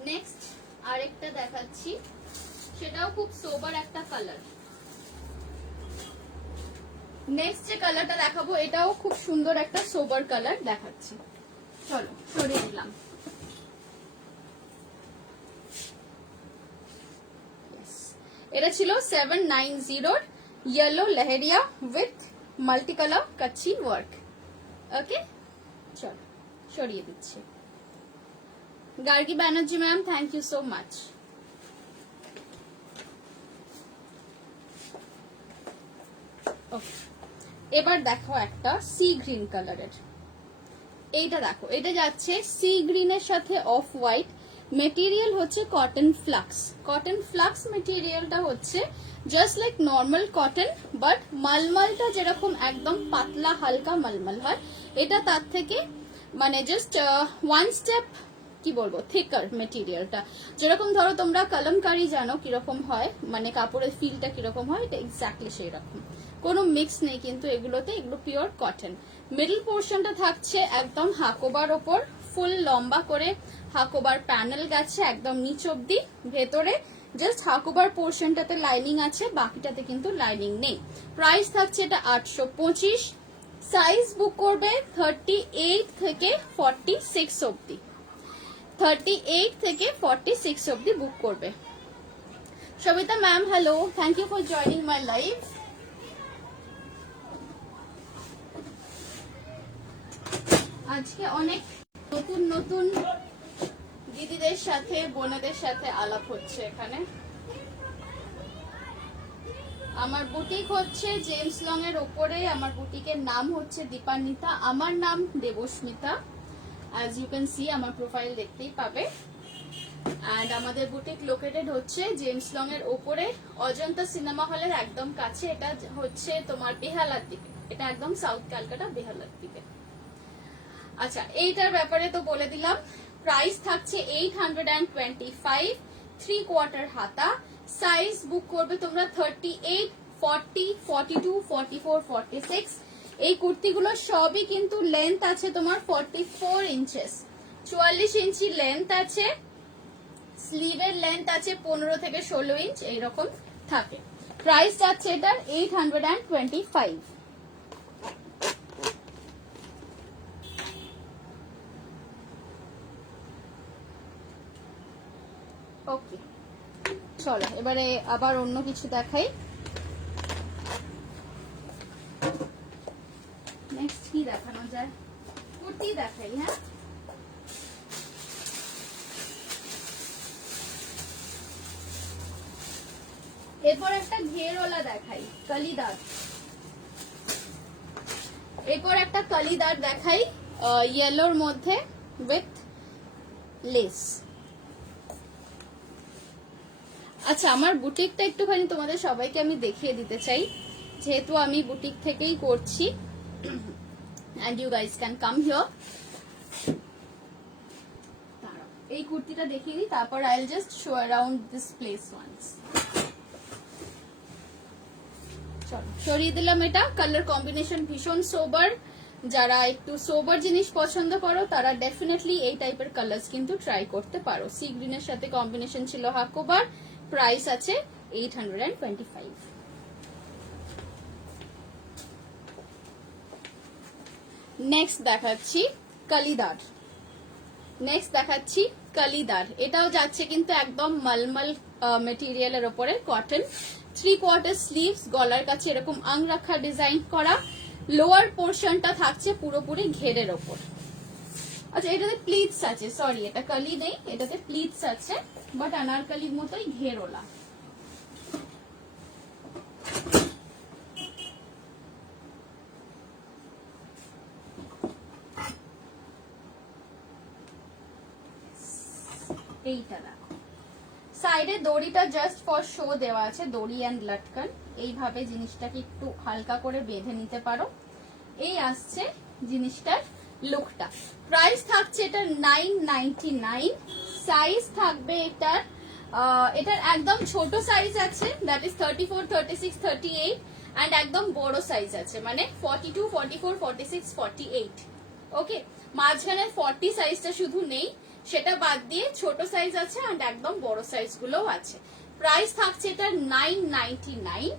নেক্সট আরেকটা দেখাচ্ছি, সেটাও খুব সোবার একটা কালার। নেক্সট যে কালারটা দেখাবো এটাও খুব সুন্দর একটা সোবার কালার দেখাচ্ছি। চলো সরিয়ে দিলাম। এটা ছিল 790 yellow leheriya with multi colour Kutchi work. Okay, চলো সরিয়ে দিচ্ছি। Gargi Banerjee ma'am, thank you so much. এবার দেখো একটা সি গ্রিন কালারের। এইটা দেখো, এটা যাচ্ছে সি গ্রিনের সাথে অফ হোয়াইট। মেটেরিয়াল হচ্ছে কটন ফ্লাক্স। কটন ফ্লাক্স মেটেরিয়ালটা হচ্ছে just like normal cotton, but মালমালটা যেরকম একদম পাতলা হালকা মালমাল হয়, এটা তার থেকে মানে জাস্ট 1 স্টেপ কি বলবো থিকার মেটেরিয়ালটা। যেরকম ধরো তোমরা কলমকারি জানো কিরকম হয়, মানে কাপড়ের ফিলটা কিরকম হয়, এটা এক্স্যাক্টলি সেই রকম। কোনো মিক্স নেই কিন্তু এগুলোতে, এগুলো পিওর কটন। মিডল পোর্শনটা থাকছে একদম হাকোবার ওপর, ফুল লম্বা করে হাকোবার প্যানেল গেছে একদম নিচ অব্দি। ভেতরে জাস্ট হাকোবার পোর্শনটাতে লাইনিং আছে, বাকিটাতে কিন্তু লাইনিং নেই। প্রাইস থাকছে এটা 825। সাইজ বুক করবে 38 থেকে 46 অব্দি। 38 থেকে 46 অব্দি বুক করবে। Sabita ma'am hello, thank you for joining my live. আজকে অনেক নতুন নতুন দিদিদের সাথে বোনেদের সাথে আলাপ হচ্ছে এখানে। আমার বুটিক হচ্ছে জেমস লং এর ওপরে। আমার বুটিকের নাম হচ্ছে দীপান্বিতা, আমার নাম Debasmita. As you can see আমার প্রোফাইল দেখতেই পাবে। অ্যান্ড আমাদের বুটিক লোকেটেড হচ্ছে জেমস লং এর ওপরে, অজন্তা সিনেমা হলের একদম কাছে। এটা হচ্ছে তোমার বেহালার দিকে, এটা একদম সাউথ ক্যালকাটা বেহালার দিকে। আচ্ছা, এইটার ব্যাপারে তো বলে দিলাম। প্রাইস থাকছে 825, 3/4 হাতা। সাইজ বুক করবে তোমরা 38, 40, 42, 44, 46। এই কুর্তিগুলো সবই কিন্তু লেন্থ আছে তোমার 44 ইঞ্চেস, 44 ইঞ্চি লেন্থ আছে। স্লিভের লেন্থ আছে 15 থেকে 16 ইঞ্চ এইরকম থাকে। প্রাইস যাচ্ছে এটার 825। ওকে, চলো এবারে আবার অন্য কিছু দেখাই। নেক্সট কি দেখানো যায়, কুর্তি দেখাই। হ্যাঁ, এরপর একটা ঘেরওয়ালা দেখাই, কালিদার। এরপর একটা কালিদার দেখাই ইয়েলোর মধ্যে উইথ লেস। আচ্ছা, আমার বুটিকটা একটুখানি তোমাদের সবাইকে আমি দেখিয়ে দিতে চাই, যেহেতু আমি বুটিক থেকেই করছি। and you guys can come here. এই কুর্তিটা দেখিয়ে দিই, তারপর I'll just show around this place once. চলো সরিয়ে দিলাম। এটা কালার কম্বিনেশন ভীষণ সোবার। যারা একটু সোবার জিনিস পছন্দ করো তারা ডেফিনেটলি এই টাইপের কালার্স কিন্তু ট্রাই করতে পারো। সি গ্রিনের সাথে কম্বিনেশন ছিল হাকোবার। প্রাইস আছে 825। নেক্সট দেখাচ্ছি কালিদার। এটাও যাচ্ছে কিন্তু একদম মলমল মেটেরিয়ালের ওপরে, কটন। 3/4 স্লিভস, গলার কাছে এরকম আংরাখা ডিজাইন করা। লোয়ার পোর্শনটা থাকছে পুরোপুরি ঘেরের ওপর। আচ্ছা, এটাতে প্লিটস আছে, সরি এটা কালি নেই, এটাতে প্লিটস আছে, বাট আনারকালির মতোই ঘেরওলা। এইটা দেখো, সাইডে দড়িটা জাস্ট ফর শো দেওয়া আছে, দড়ি অ্যান্ড লটকন। এইভাবে জিনিসটাকে একটু হালকা করে বেঁধে নিতে পারো। এই আসছে জিনিসটার লুকটা। প্রাইস থাকছে এটার 999। সাইজ থাকবে এটার একদম ছোট সাইজ আছে, দ্যাট ইজ 34, 36, 38, অ্যান্ড একদম বড় সাইজ আছে, মানে 42, 44, 46, 48। ওকে, মাঝখানে 40 সাইজটা শুধু নেই, সেটা বাদ দিয়ে ছোট সাইজ আছে অ্যান্ড একদম বড় সাইজ গুলোও আছে। প্রাইস থাকছে এটার 999।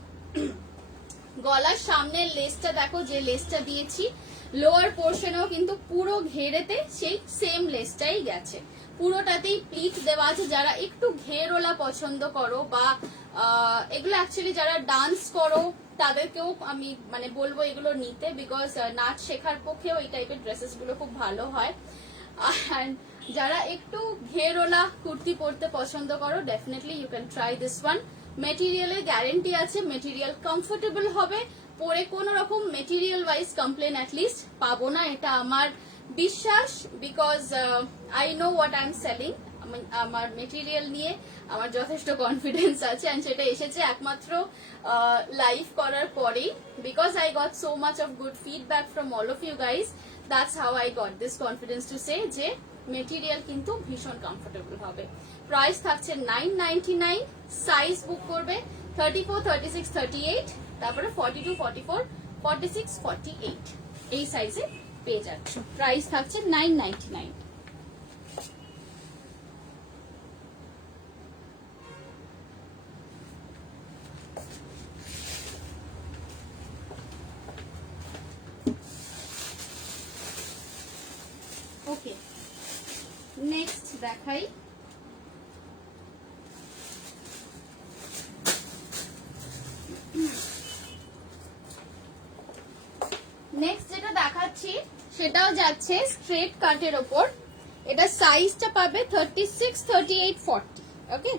গলার সামনের লেসটা দেখো, যে লেসটা দিয়েছি লোয়ার পোর্শনেও কিন্তু পুরো ঘেরেতে সেই সেম লেসটাই গেছে। পুরোটাতেই প্লিট দেওয়া আছে। যারা একটু ঘেরওয়ালা পছন্দ করো বা এগুলো অ্যাকচুয়ালি যারা ডান্স করো তাদেরকেও আমি মানে বলবো এগুলো নিতে, বিকজ নাচ শেখার পক্ষেও এই টাইপের ড্রেসেস গুলো খুব ভালো হয়। অ্যান্ড যারা একটু ঘেরওয়ালা কুর্তি পরতে পছন্দ করো, definitely you can try this one. মেটেরিয়ালের গ্যারেন্টি আছে, মেটেরিয়াল কমফোর্টেবল হবে, পরে কোনো রকম মেটেরিয়াল ওয়াইজ কমপ্লেন অ্যাটলিস্ট পাবো না, এটা আমার বিশ্বাস। Because I know what I am selling. আমার মেটেরিয়াল নিয়ে আমার যথেষ্ট কনফিডেন্স আছে, অ্যান্ড সেটা এসেছে একমাত্র লাইভ করার পরেই, because I got so much of good feedback from all of you guys. That's how I got this confidence to say যে মেটেরিয়াল কিন্তু ভীষণ কমফোর্টেবল হবে। প্রাইস থাকছে 999। সাইজ বুক করবে 34, 36, 38, তারপরে 42, 44, 46, 48 এই সাইজে পেয়ে যাচ্ছে। প্রাইস থাকছে 999। ওকে, নেক্সট দেখাই। নেক্সট যেটা দেখাচ্ছি সেটাও যাচ্ছে স্ট্রেট কাটের ওপর। এটা সাইজটা পাবে 36, 38, 40। ওকে,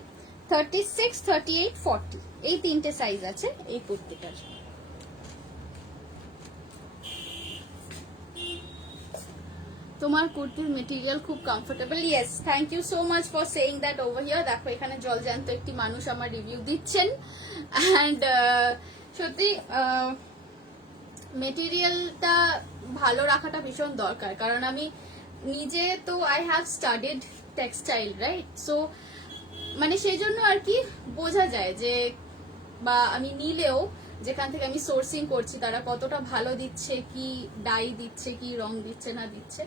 36, 38, 40 এই তিনটে সাইজ আছে এই কুর্তিটার। তোমার কুর্তির মেটেরিয়াল খুব comfortable. Yes, thank you so much for saying that over here. দেখো এখানে জলজ্যান্ত একটি মানুষ আমার রিভিউ দিচ্ছেন। অ্যান্ড সত্যি মেটেরিয়ালটা ভালো রাখাটা ভীষণ দরকার, কারণ আমি নিজে তো I have studied textile, right? So মানে সেই জন্য আর কি বোঝা যায় যে, বা আমি নিলেও যেখান থেকে আমি সোর্সিং করছি তারা কতটা ভালো দিচ্ছে, কি ডাই দিচ্ছে, কি রং দিচ্ছে না দিচ্ছে,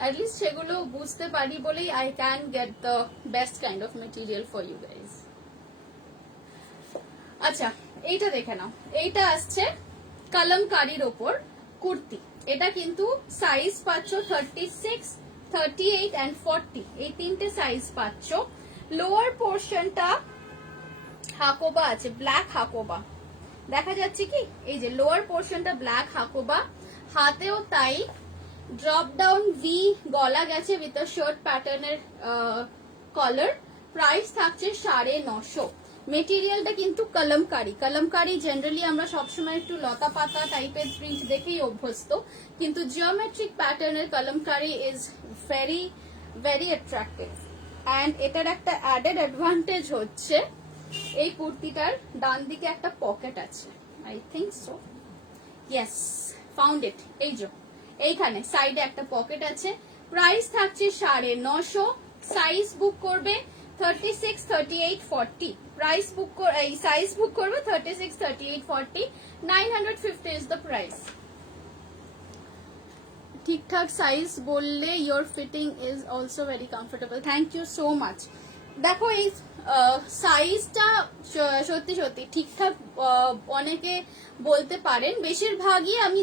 অ্যাটলিস্ট সেগুলো বুঝতে পারি বলেই I can get the best kind of material for you guys. আচ্ছা, এইটা দেখে নাও, এইটা আসছে কালামকারীর ওপর কুর্তি। এটা কিন্তু সাইজ পাচ্ছ 36, 38 এন্ড 40, এই তিনটে সাইজ পাচ্ছ। লোয়ার পোর্শনটা হাকোবা আছে, ব্ল্যাক হাকোবা দেখা যাচ্ছে কি, এই যে লোয়ার পোর্শনটা ব্ল্যাক হাকোবা, হাতেও তাই। ড্রপ ডাউন ভি গলা গেছে উইথ শার্ট প্যাটার্নের কলার। প্রাইস থাকছে 950। মেটেরিয়ালটা কিন্তু কলমকারি। কলমকারি জেনারেলি আমরা সবসময় একটু লতা পাতা টাইপের প্রিন্ট দেখেই অভ্যস্ত, কিন্তু জিওমেট্রিক প্যাটার্নের kalamkari is very very attractive. And এটার একটা অ্যাডেড অ্যাডভান্টেজ হচ্ছে এই কুর্তিটার ডান দিকে একটা পকেট আছে, I think so, yes found it. এই যে এইখানে সাইডে একটা পকেট আছে। প্রাইস থাকছে 950। সাইজ বুক করবে 36, 38, 40। প্রাইস বুক এই সাইজ বুক করবে 36, 38, 40। 950 ইজ দ্য প্রাইস। ঠিকঠাক সাইজ বললে your fitting is also very comfortable. Thank you so much. দেখো এই সাইজটা সত্যি সত্যি ঠিকঠাক অনেকে বলতে পারেন, বেশিরভাগই আমি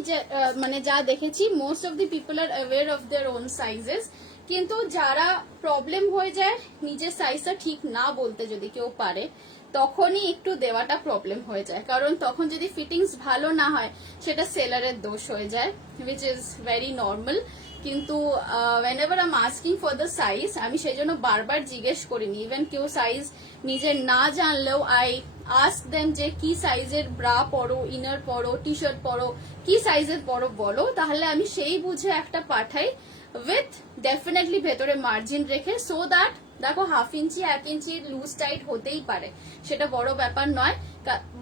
মানে যা দেখেছি most of the people are aware of their own sizes. কিন্তু যারা প্রবলেম হয়ে যায় নিজের সাইজটা ঠিক না বলতে যদি কেউ পারে, তখনই একটু দেওয়াটা প্রবলেম হয়ে যায়, কারণ তখন যদি ফিটিংস ভালো না হয় সেটা সেলারের দোষ হয়ে যায়, উইচ ইজ ভেরি নর্মাল। কিন্তু whenever I'm asking for the size, আমি সেই জন্য বারবার জিজ্ঞেস করিনি। ইভেন কেউ সাইজ নিজের না জানলেও আই আস্ক দেম যে কি সাইজের ব্রা পরো, ইনার পরো, টি শার্ট পরো, কি সাইজের পরো বলো, তাহলে আমি সেই বুঝে একটা পাঠাই উইথ ডেফিনেটলি ভেতরে মার্জিন রেখে, সো দ্যাট দেখো 1/2 ইঞ্চি 1 ইঞ্চি লুজ টাইট হতেই পারে, সেটা বড় ব্যাপার নয়।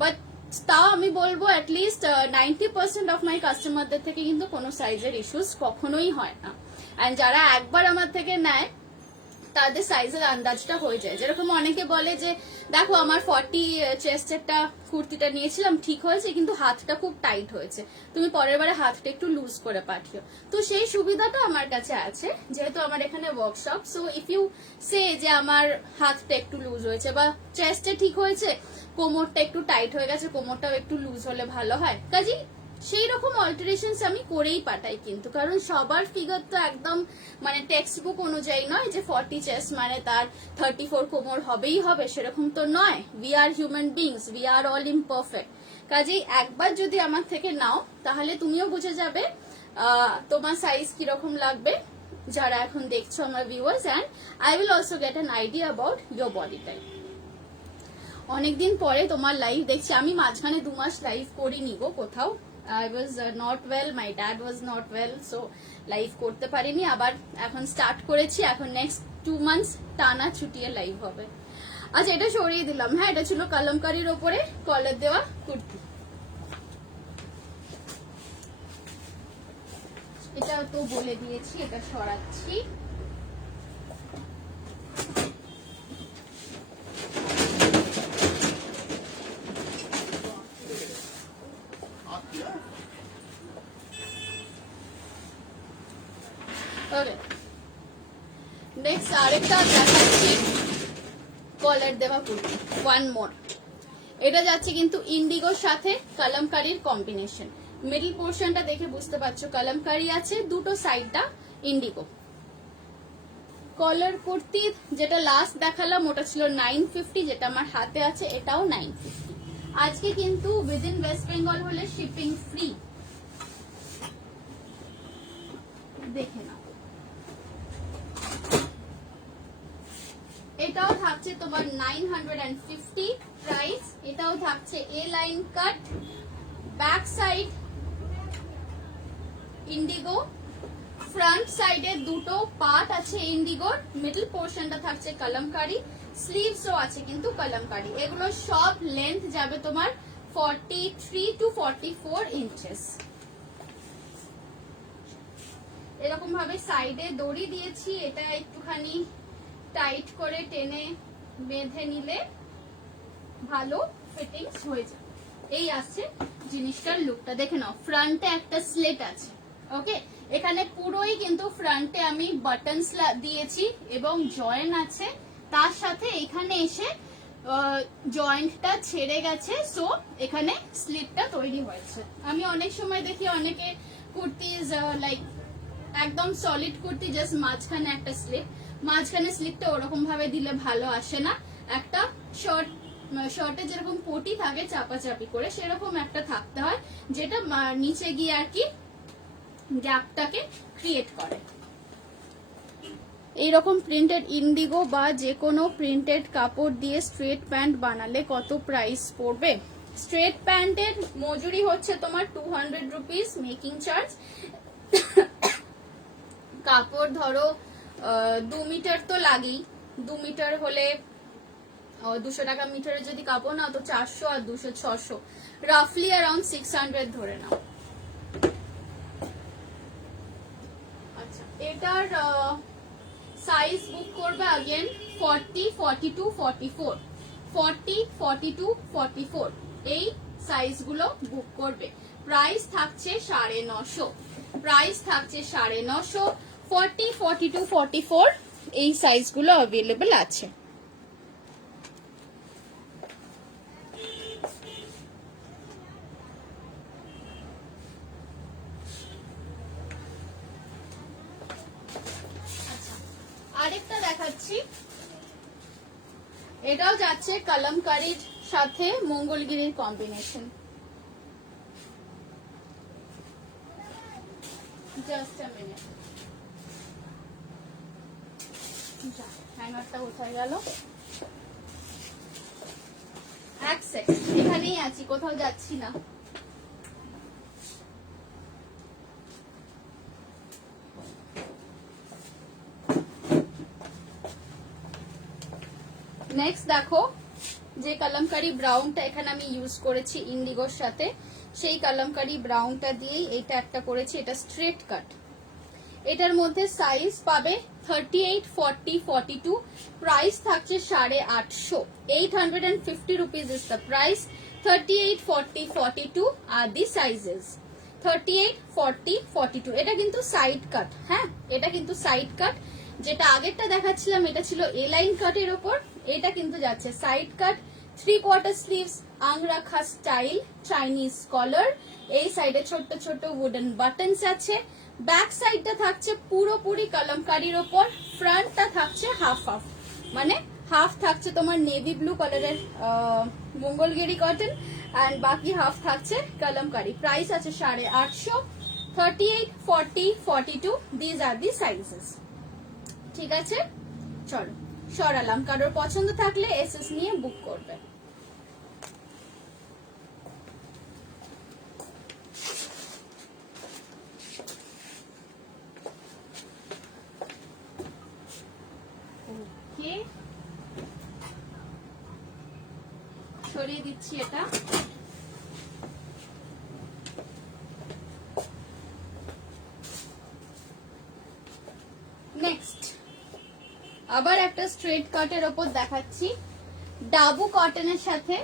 বাট তাও আমি বলবো অ্যাটলিস্ট 90% অফ মাই কাস্টমারদের থেকে কিন্তু কোনো সাইজের ইস্যুস কখনোই হয় না। অ্যান্ড যারা একবার আমার থেকে নেয় তাদের সাইজের আন্দাজটা হয়ে যায়। যেরকম অনেকে বলে যে দেখো আমার 40 চেস্টেরটা কুর্তিটা নিয়েছিলাম ঠিক হয়েছে, কিন্তু হাতটা খুব টাইট হয়েছে, তুমি পরের বারে হাতটা একটু লুজ করে পাঠিও। তো সেই সুবিধাটা আমার কাছে আছে যেহেতু আমার এখানে ওয়ার্কশপ। সো ইফ ইউ সে যে আমার হাতটা একটু লুজ হয়েছে বা চেস্টে ঠিক হয়েছে, কোমরটা একটু টাইট হয়ে গেছে, কোমরটাও একটু লুজ হলে ভালো হয়, কাজী সেই রকম অল্টারেশনস আমি করেই পাঠাই। কিন্তু কারণ সবার ফিগার তো একদম মানে টেক্সট বুক অনুযায়ী নয় যে 40 চেস্ট মানে তার 34 কোমর হবেই হবে, সেরকম তো নয়। We are human beings, we are all imperfect. কাজেই একবার যদি আমার থেকে নাও তাহলে তুমিও বুঝে যাবে তোমার সাইজ কিরকম লাগবে, যারা এখন দেখছো আমার viewers, and I will also get an idea about your body type. অনেকদিন পরে তোমার লাইভ দেখছি, আমি মাঝখানে 2 মাস লাইভ করিনি গো কোথাও। I was not well, my dad was not well, so live করতে পারিনি। আবার এখন স্টার্ট করেছি, এখন নেক্সট 2 মান্থস টানা ছুটিয়ে লাইভ হবে। আচ্ছা এটা সরিয়ে দিলাম। হ্যাঁ এটা ছিল কলমকারির ওপরে কলার দেওয়া কুর্তি। এটা তো বলে দিয়েছি, এটা সরাচ্ছি। নেক্সট আরেকটা দেখাচ্ছি কলার দেওয়া কুর্তি, ওয়ান মোর। এটা যাচ্ছে কিন্তু ইন্ডিগোর সাথে কলমকারির কম্বিনেশন। মিডল পোর্শনটা দেখে বুঝতে পারছো কলমকারি আছে, দুটো সাইডটা ইন্ডিগো। কলার কুর্তি যেটা লাস্ট দেখালাম ওটা ছিল 950, যেটা আমার হাতে আছে এটাও 950। আজকে কিন্তু উইদিন ওয়েস্ট বেঙ্গল হলে শিপিং ফ্রি, দেখে নাও। এটাও থাকছে তোমার 950 প্রাইস। এটাও থাকছে এ line cut, back side Indigo, front সাইডে দুটো পার্ট আছে ইন্ডিগোর, মিডল পোর্শনটা থাকছে কলমকারি, স্লিভসও আছে কিন্তু কলমকারি। এগুলো সব লেন্থ যাবে তোমার 43 to 44 ইঞ্চেস। এরকম ভাবে সাইডে দড়ি দিয়েছি, এটা একটুখানি টাইট করে টেনে বেঁধে নিলে ভালো ফিটিংস হয়ে যায়। এই আছে জিনিসটার লুকটা, দেখে নাও। ফ্রন্টে একটা স্লিট আছে, ওকে, এখানে পুরোই কিন্তু ফ্রন্টে আমি বাটনস দিয়েছি এবং জয়েন আছে, তার সাথে এখানে এসে জয়েন্টটা ছেড়ে গেছে, সো এখানে স্লিটটা তৈরি হয়েছে। আমি অনেক সময় দেখি অনেকে কুর্তিজ লাইক একদম সলিড কুর্তি জাস্ট মাঝখানে একটা স্লিট, মাঝখানে স্লিটটা ওরকম ভাবে দিলে ভালো আসে না, একটা শর্টে যেরকম পটি থাকে চাপাচাপি করে সেরকম একটা থাকতে হয়, যেটা নিচে গিয়ে আর কি গ্যাপটাকে ক্রিয়েট করে। এইরকম প্রিন্টেড ইন্ডিগো বা যে কোনো প্রিন্টেড কাপড় দিয়ে স্ট্রেট প্যান্ট বানালে কত প্রাইস পড়বে? স্ট্রেট প্যান্টের মজুরি হচ্ছে তোমার 200 রুপিস মেকিং চার্জ। কাপড় ধরো 2 মিটার তো লাগেই, 2 মিটার হলে 200 টাকা মিটারে যদি কাপড় নাও তো 400 আর 200 600, রাফলি অ্যারাউন্ড 600 ধরে নাও। আচ্ছা, এটার সাইজ বুক করবে আগেন 40, 42, 44, 40, 42, 44 এই সাইজগুলো বুক করবে। প্রাইস থাকছে 950, প্রাইস থাকছে 950। 40, 42, 44 এই সাইজগুলো অ্যাভেলেবল আছে। আরেকটা দেখাচ্ছি, এটাও যাচ্ছে কলমকারীর সাথে মঙ্গলগিরির কম্বিনেশন। জাস্ট আ মিনিট, হ্যাঙ্গারটা কোথায় গেল? এক সেকেন্ড, এখানেই আছি, কোথাও যাচ্ছি না। নেক্সট দেখো, যে কলমকারি ব্রাউনটা এখানে আমি ইউজ করেছি ইন্ডিগোর সাথে, সেই কলমকারি ব্রাউনটা দিয়েই এটা একটা করেছি। এটা স্ট্রেট কাট, এটার মধ্যে সাইজ পাবে 38, 40, 42, প্রাইস থাকছে 850, 850 rupees is the price. 38, 40, 42 are the sizes 38, 40, 42। এটা কিন্তু সাইড কাট, হ্যাঁ এটা কিন্তু সাইড কাট। যেটা আগেরটা দেখাচ্ছিলাম এটা ছিল এ লাইন কাটের ওপর, এটা কিন্তু যাচ্ছে side cut. 3/4 sleeves, angrakha style, Chinese collar, এই সাইডে ছোট্ট ছোট্ট উডেন বাটনস আছে। ব্যাক সাইডটা থাকছে পুরোপুরি কলমকারির ওপর, ফ্রন্টটা থাকছে হাফ হাফ, মানে হাফ থাকছে তোমার নেভি ব্লু কালারের মঙ্গলগিরি কটন অ্যান্ড বাকি হাফ থাকছে কলমকারি। প্রাইস আছে 850, 38, 40, 42 দিজ আর দি সাইজেস। ঠিক আছে, চলো সরালাম। কারোর পছন্দ থাকলে এসএস নিয়ে বুক করবে। ওকে, সরিয়ে দিচ্ছি এটা। নেক্সট আবার একটা স্ট্রেট কাটের ওপর দেখাচ্ছি, ডাবু কটনের সাথে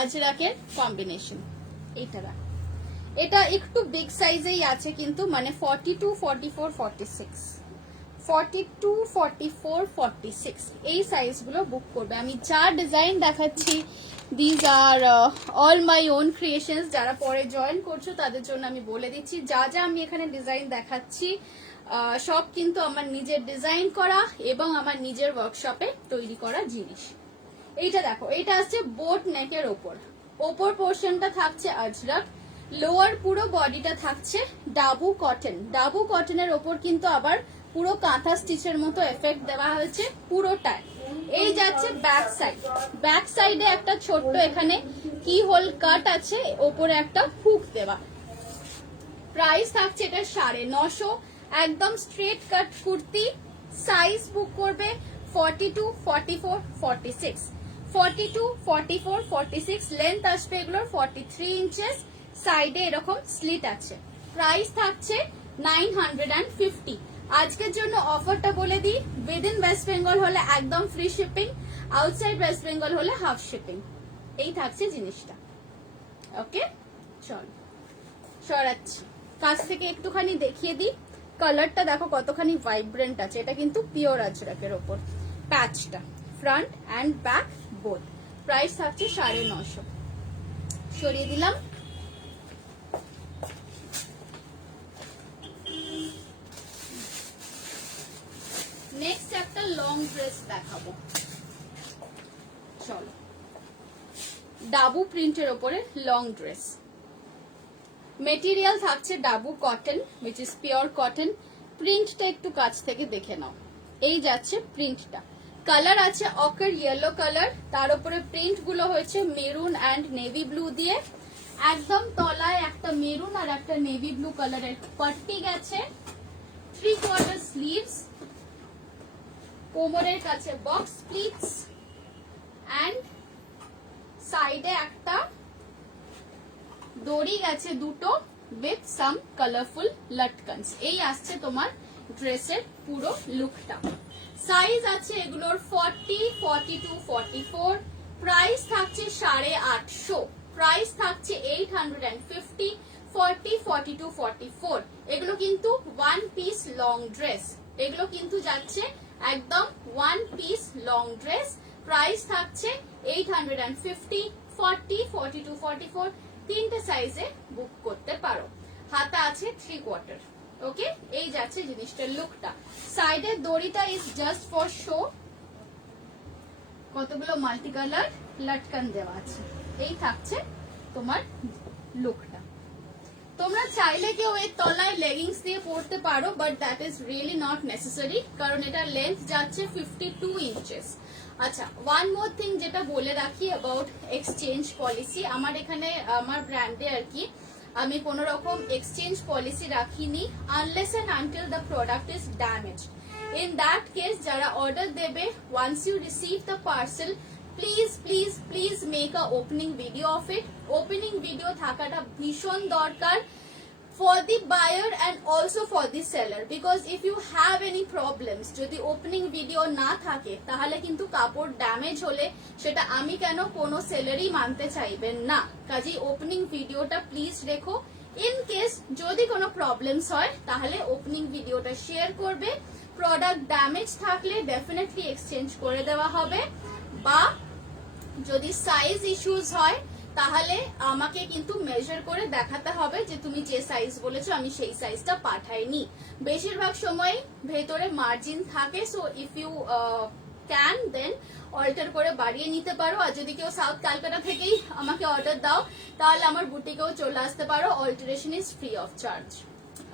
আজরাকের কম্বিনেশন। এটা একটু বিগ সাইজেই আছে কিন্তু, মানে 42, 44, 46, 42, 44, 46 এই সাইজগুলো বুক করবে। আমি যা ডিজাইন দেখাচ্ছি these are all my own creations. যারা পরে জয়েন করছো তাদের জন্য আমি বলে দিচ্ছি, যা যা আমি এখানে ডিজাইন দেখাচ্ছি সব কিন্তু আমার নিজের ডিজাইন করা এবং আমার নিজের ওয়ার্কশপে তৈরি করা জিনিস। এইটা দেখো, এটা আসছে বোট নেকের ওপর পোর্শনটা থাকছে আজরাক, লোয়ার পুরো বডিটা থাকছে ডাবু কটন। ডাবু কটনের ওপর কিন্তু আবার পুরো কাঁথা স্টিচের মতো এফেক্ট দেওয়া হয়েছে পুরোটায়। এই যাচ্ছে ব্যাক সাইড, ব্যাক সাইডে একটা ছোট্ট এখানে কি হোল কাট আছে, ওপরে একটা হুক দেওয়া। প্রাইস থাকছে এটা 950, একদম স্ট্রেট কাট কুর্তি। সাইজ বুক করবে 42, 44, 46, 42, 44, 46, লেন্থ আসবে এগুলোর 43 ইঞ্চেস, সাইডে এরকম স্লিট আছে। প্রাইস থাকছে 950। আজকের জন্য অফারটা বলে দিই, উইদিন ওয়েস্ট বেঙ্গল হলে একদম free shipping, outside West Bengal হলে হাফ শিপিং। এই থাকছে জিনিসটা। ওকে, চল সরাচ্ছি, কাছ থেকে একটুখানি দেখিয়ে দিই। কালারটা দেখো কতখানি ভাইব্রেন্ট আছে, এটা কিন্তু পিওর আজরাকের ওপর। প্যাচটা front and back both. Price থাকছে 950। সরিয়ে দিলাম। নেক্সট একটা লং ড্রেস দেখাবো, চলো। ডাবু প্রিন্টের ওপরে লং ড্রেস, মেটেরিয়াল থাকছে dabu cotton, which is pure cotton. প্রিন্টটা একটু কাছ থেকে দেখে নাও, এই যাচ্ছে প্রিন্টটা। কালার আছে অকার ইয়েলো কালার, তার উপরে প্রিন্ট গুলো হয়েছে মেরুন অ্যান্ড নেভি ব্লু দিয়ে। একদম তলায় একটা মেরুন আর একটা নেভি ব্লু কালারের পাট্টি গেছে। 3/4 স্লিভস, কোমরের কাছে বক্স প্লিটস অ্যান্ড সাইডে একটা দড়ি গেছে দুটো উইথ সাম কালারফুল লটকনস। এই আসছে তোমার ড্রেসের পুরো লুকটা। সাইজ আছে এগুলোর 40, 42, 44। প্রাইস থাকছে 850। প্রাইস থাকছে 850, 40, 42, 44। এগুলো কিন্তু ওয়ান পিস লং ড্রেস, এগুলো কিন্তু যাচ্ছে একদম one piece long dress. Price থাকছে 850, 40, 42, 44। তিনটে সাইজে বুক করতে পারো। হাতা আছে 3/4। ওকে, এই যাচ্ছে জিনিসটার লুকটা। সাইডের দড়িটা ইজ জাস্ট ফর শো। কতগুলো মাল্টি কালার লটকন দেওয়া আছে। এই থাকছে তোমার লুকটা। তোমরা চাইলে কেউ এর তলায় লেগিংস দিয়ে পরতে পারো, but that is really not necessary, কারণ এটা লেন্থ যাচ্ছে 52 ইঞ্চেস। আচ্ছা, ওয়ান মোর থিং যেটা বলে রাখি অ্যাবাউট এক্সচেঞ্জ পলিসি, আমার এখানে আমার ব্র্যান্ডে আর কি আমি কোনো রকম এক্সচেঞ্জ পলিসি রাখিনি, unless and until the product is damaged. In that case যারা অর্ডার দেবে, once you receive the parcel, please please please make a opening video of it. Opening video থাকাটা ভীষণ দরকার for the buyer and also for the seller, because if you have any problems, যদি opening video না থাকে তাহলে কিন্তু কাপড় damage হলে সেটা আমি কেন কোনো সেলারই মানতে চাইবেন না। কাজেই ওপেনিং ভিডিওটা প্লিজ রেখো। ইন কেস যদি কোনো প্রবলেমস হয় তাহলে ওপেনিং ভিডিওটা শেয়ার করবে। প্রোডাক্ট ড্যামেজ থাকলে ডেফিনেটলি এক্সচেঞ্জ করে দেওয়া হবে, বা যদি সাইজ ইস্যুস হয় তাহলে আমাকে কিন্তু মেজার করে দেখাতে হবে যে তুমি যে সাইজ বলেছো আমি সেই সাইজটা পাঠাইনি। বেশিরভাগ সময় ভেতরে মার্জিন থাকে, so if you can then alter করে বাড়িয়ে নিতে পারো। আর যদি কেউ সাউথ ক্যালকাটা থেকেই আমাকে অর্ডার দাও তাহলে আমার বুটিকেও চলে আসতে পারো, alteration is free of charge.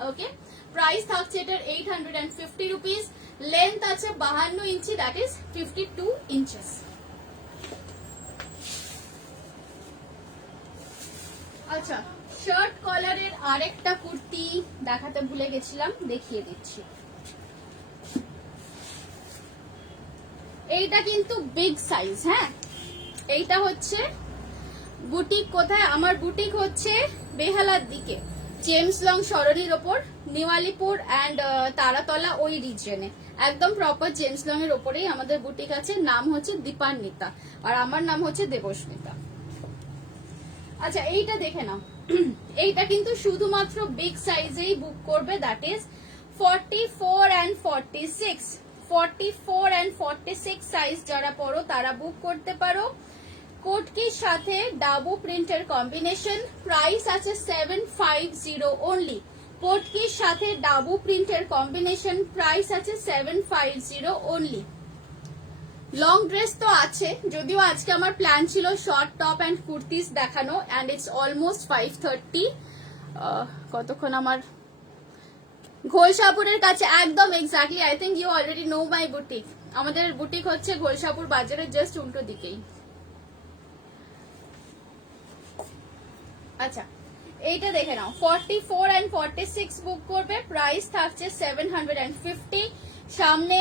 Okay, price থাকছে এটার 850 রুপিস। লেন্থ আছে 52 ইঞ্চি, দ্যাট ইজ 52 ইঞ্চেস। আচ্ছা, শার্ট কলারের আরেকটা কুর্তি দেখাতে ভুলে গেছিলাম, দেখিয়ে দিচ্ছি। এইটা কিন্তু বিগ সাইজ। হ্যাঁ, এইটা হচ্ছে বুটিক কোথায়? আমার বুটিক হচ্ছে বেহালার দিকে, জেমস লং সরণির ওপর, নিওয়ালিপুর অ্যান্ড তারাতলা ওই রিজনে, একদম প্রপার জেমস লং এর ওপরেই আমাদের বুটিক আছে। নাম হচ্ছে দীপান্বিতা আর আমার নাম হচ্ছে দেবস্মিতা। আচ্ছা, এইটা দেখে নাও। এইটা কিন্তু শুধুমাত্র বিগ সাইজেই বুক করবে, that is 44 and 46। 44 and 46 size যারা পরো তারা বুক করতে পারো। কোটকির সাথে ডাবু প্রিন্টের কম্বিনেশন। প্রাইস আছে 750 অনলি। কোটকির সাথে ডাবু প্রিন্টের কম্বিনেশন, প্রাইস আছে 750 অনলি। লং ড্রেস তো আছে, যদিও আজকে আমার প্ল্যান ছিল শর্ট টপ অ্যান্ড কুর্তিস দেখানো, অ্যান্ড ইটস অলমোস্ট 5:30। কতক্ষণ আমার ঘোলসাপুরের কাছে, একদম exactly. I think you already know my boutique. আমাদের বুটিক হচ্ছে ঘোলসাপুর বাজারের জাস্ট উল্টো দিকেই। আচ্ছা, এইটা দেখে নাও। 44 and 46 বুক করবে, প্রাইস থাকছে 750। সামনে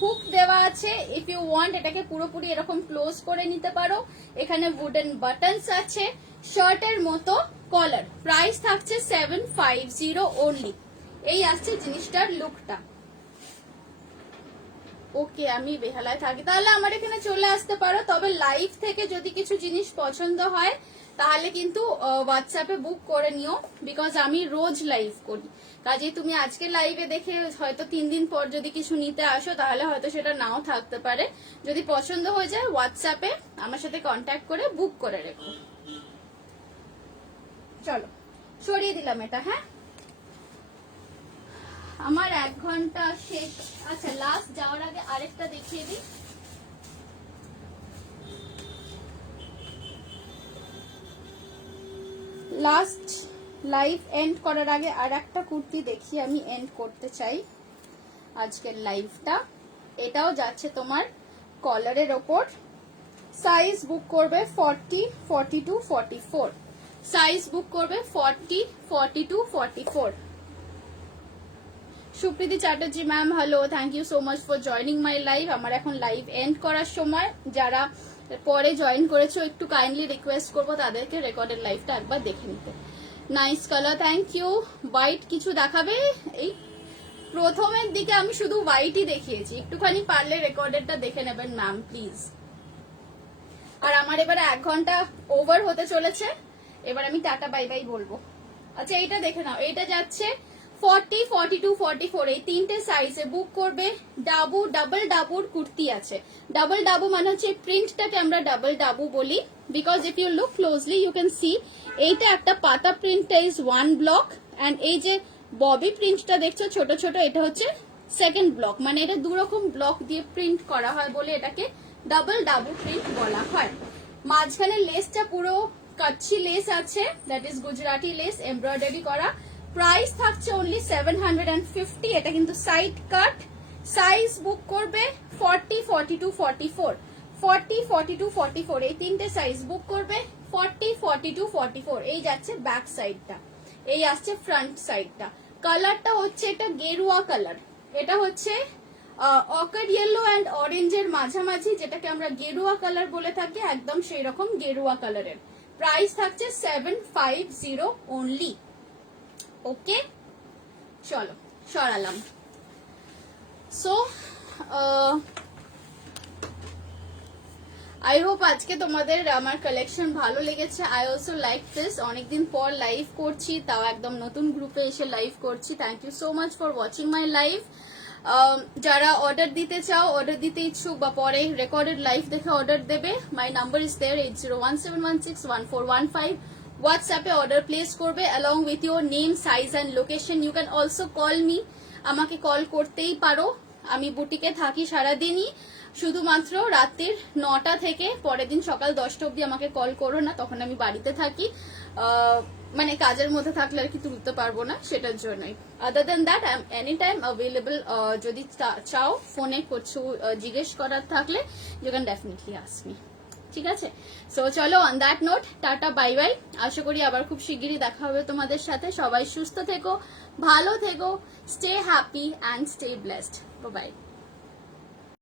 হুক দেওয়া আছে, ইফ ইউ ওয়ান্ট এটাকে পুরোপুরি এরকম ক্লোজ করে নিতে পারো। এখানে উডেন বাটনস আছে, শার্টের মতো কলার। প্রাইস থাকছে 750 অনলি। এই আসছে জিনিসটার লুকটা। ওকে, আমি বেহালায় থাকি, তাহলে আমার এখানে চলে আসতে পারো। তবে লাইভ থেকে যদি কিছু জিনিস পছন্দ হয় তাহলে কিন্তু হোয়াটসঅ্যাপে বুক করে নিও, বিকজ আমি রোজ লাইভ করি। কাজে তুমি আজকে লাইভে দেখে হয়তো 3 দিন পর যদি কিছু নিতে আসো তাহলে হয়তো সেটা নাও থাকতে পারে। যদি পছন্দ হয়ে যায় হোয়াটসঅ্যাপে আমার সাথে কন্ট্যাক্ট করে বুক করে রেখো। চলো সরিয়ে দিলাম এটা। হ্যাঁ, আমার 1 ঘন্টা শেষ। আচ্ছা, লাস্ট যাওয়ার আগে আরেকটা দেখিয়ে দিই। লাস্ট লাইভ এন্ড করার আগে আর একটা কুর্তি দেখি আমি এন্ড করতে চাই আজকের লাইভটা। এটাও যাচ্ছে তোমার কলারের ওপর। সাইজ বুক করবে 40, 42, 44। সাইজ বুক করবে 40, 42, 44। Supriti Chatterjee ma'am, hello, thank you so much for joining my live. আমার এখন লাইভ এন্ড করার সময়। যারা পরে জয়েন করেছো একটু কাইন্ডলি রিকোয়েস্ট করবো তাদেরকে রেকর্ডেড লাইভটা একবার দেখে নিতে। Nice colour, thank you. White কিছু দেখাবে? এই প্রথমের দিকে আমি শুধু হোয়াইটই দেখিয়েছি, একটুখানি পারলে রেকর্ডেডটা দেখে নেবেন ম্যাম প্লিজ। আর আমার এবারে 1 ঘন্টা ওভার হতে চলেছে, এবার আমি টাটা বাই বাই বলবো। আচ্ছা, এইটা দেখে নাও, এইটা যাচ্ছে 40, 42, 44 এই 3টে সাইজে বুক করবে। ডাবু, ডাবল ডাবুর কুর্তি আছে। ডাবল ডাবু মানে হচ্ছে প্রিন্টটাকে আমরা ডাবল ডাবু বলি, because if you look closely you can see এইটা একটা পাতা প্রিন্ট ইজ 1 ব্লক, অ্যান্ড এই যে ববি প্রিন্টটা দেখছো ছোট ছোট, এটা হচ্ছে 2nd ব্লক। মানে এটা 2 রকম ব্লক দিয়ে প্রিন্ট করা হয় বলে এটাকে ডাবল ডাবু প্রিন্ট বলা হয়। মাঝখানে লেসটা পুরো কাচ্চি লেস আছে, that is Gujarati less embroidery করা। প্রাইস থাকছে অনলি 750। এটা কিন্তু সাইড কাট। সাইজ বুক করবে 40, 42, 44। 40, 42, 44 এই 3টে সাইজ বুক করবে। 40, 42, 44 এই যাচ্ছে ব্যাক সাইডটা, এই আসছে ফ্রন্ট সাইডটা। কালারটা হচ্ছে এটা গেরুয়া কালার। এটা হচ্ছে অকার ইয়েলো অ্যান্ড অরেঞ্জের মাঝামাঝি, যেটাকে আমরা গেরুয়া কালার বলে থাকি, একদম সেই রকম গেরুয়া কালারের। প্রাইস থাকছে 750 অনলি। ওকে, চলো সরালাম। সো আই হোপ আজকে তোমাদের আমার কালেকশন ভালো লেগেছে। I also like this. অনেকদিন পর লাইভ করছি, তাও একদম নতুন গ্রুপে এসে লাইভ করছি। Thank you so much for watching my live. যারা অর্ডার দিতে চাও, অর্ডার দিতে ইচ্ছুক বা পরে রেকর্ডেড লাইভ দেখে অর্ডার দেবে, মাই নাম্বার ইজ দেয়ার 8017161415। হোয়াটসঅ্যাপে অর্ডার প্লেস করবে along with your name, size and location. You can also call me. আমাকে কল করতেই পারো। আমি বুটিকে থাকি সারাদিনই, শুধুমাত্র রাত্রির 9টা থেকে পরের দিন সকাল 10টা অব্দি আমাকে কল করো না, তখন আমি বাড়িতে থাকি। মানে কাজের মধ্যে থাকলে আর কি তুলতে পারবো না, সেটার জন্যই। Other than that I am any time available. যদি চাও ফোনে কিছু জিজ্ঞেস করার থাকলে you can definitely ask me. ঠিক আছে, সো চলো on that note tata bye bye. আশা করি আবার খুব শিগগিরই দেখা হবে তোমাদের সাথে। সবাই সুস্থ থেকো, ভালো থেকো, stay happy and stay blessed. By.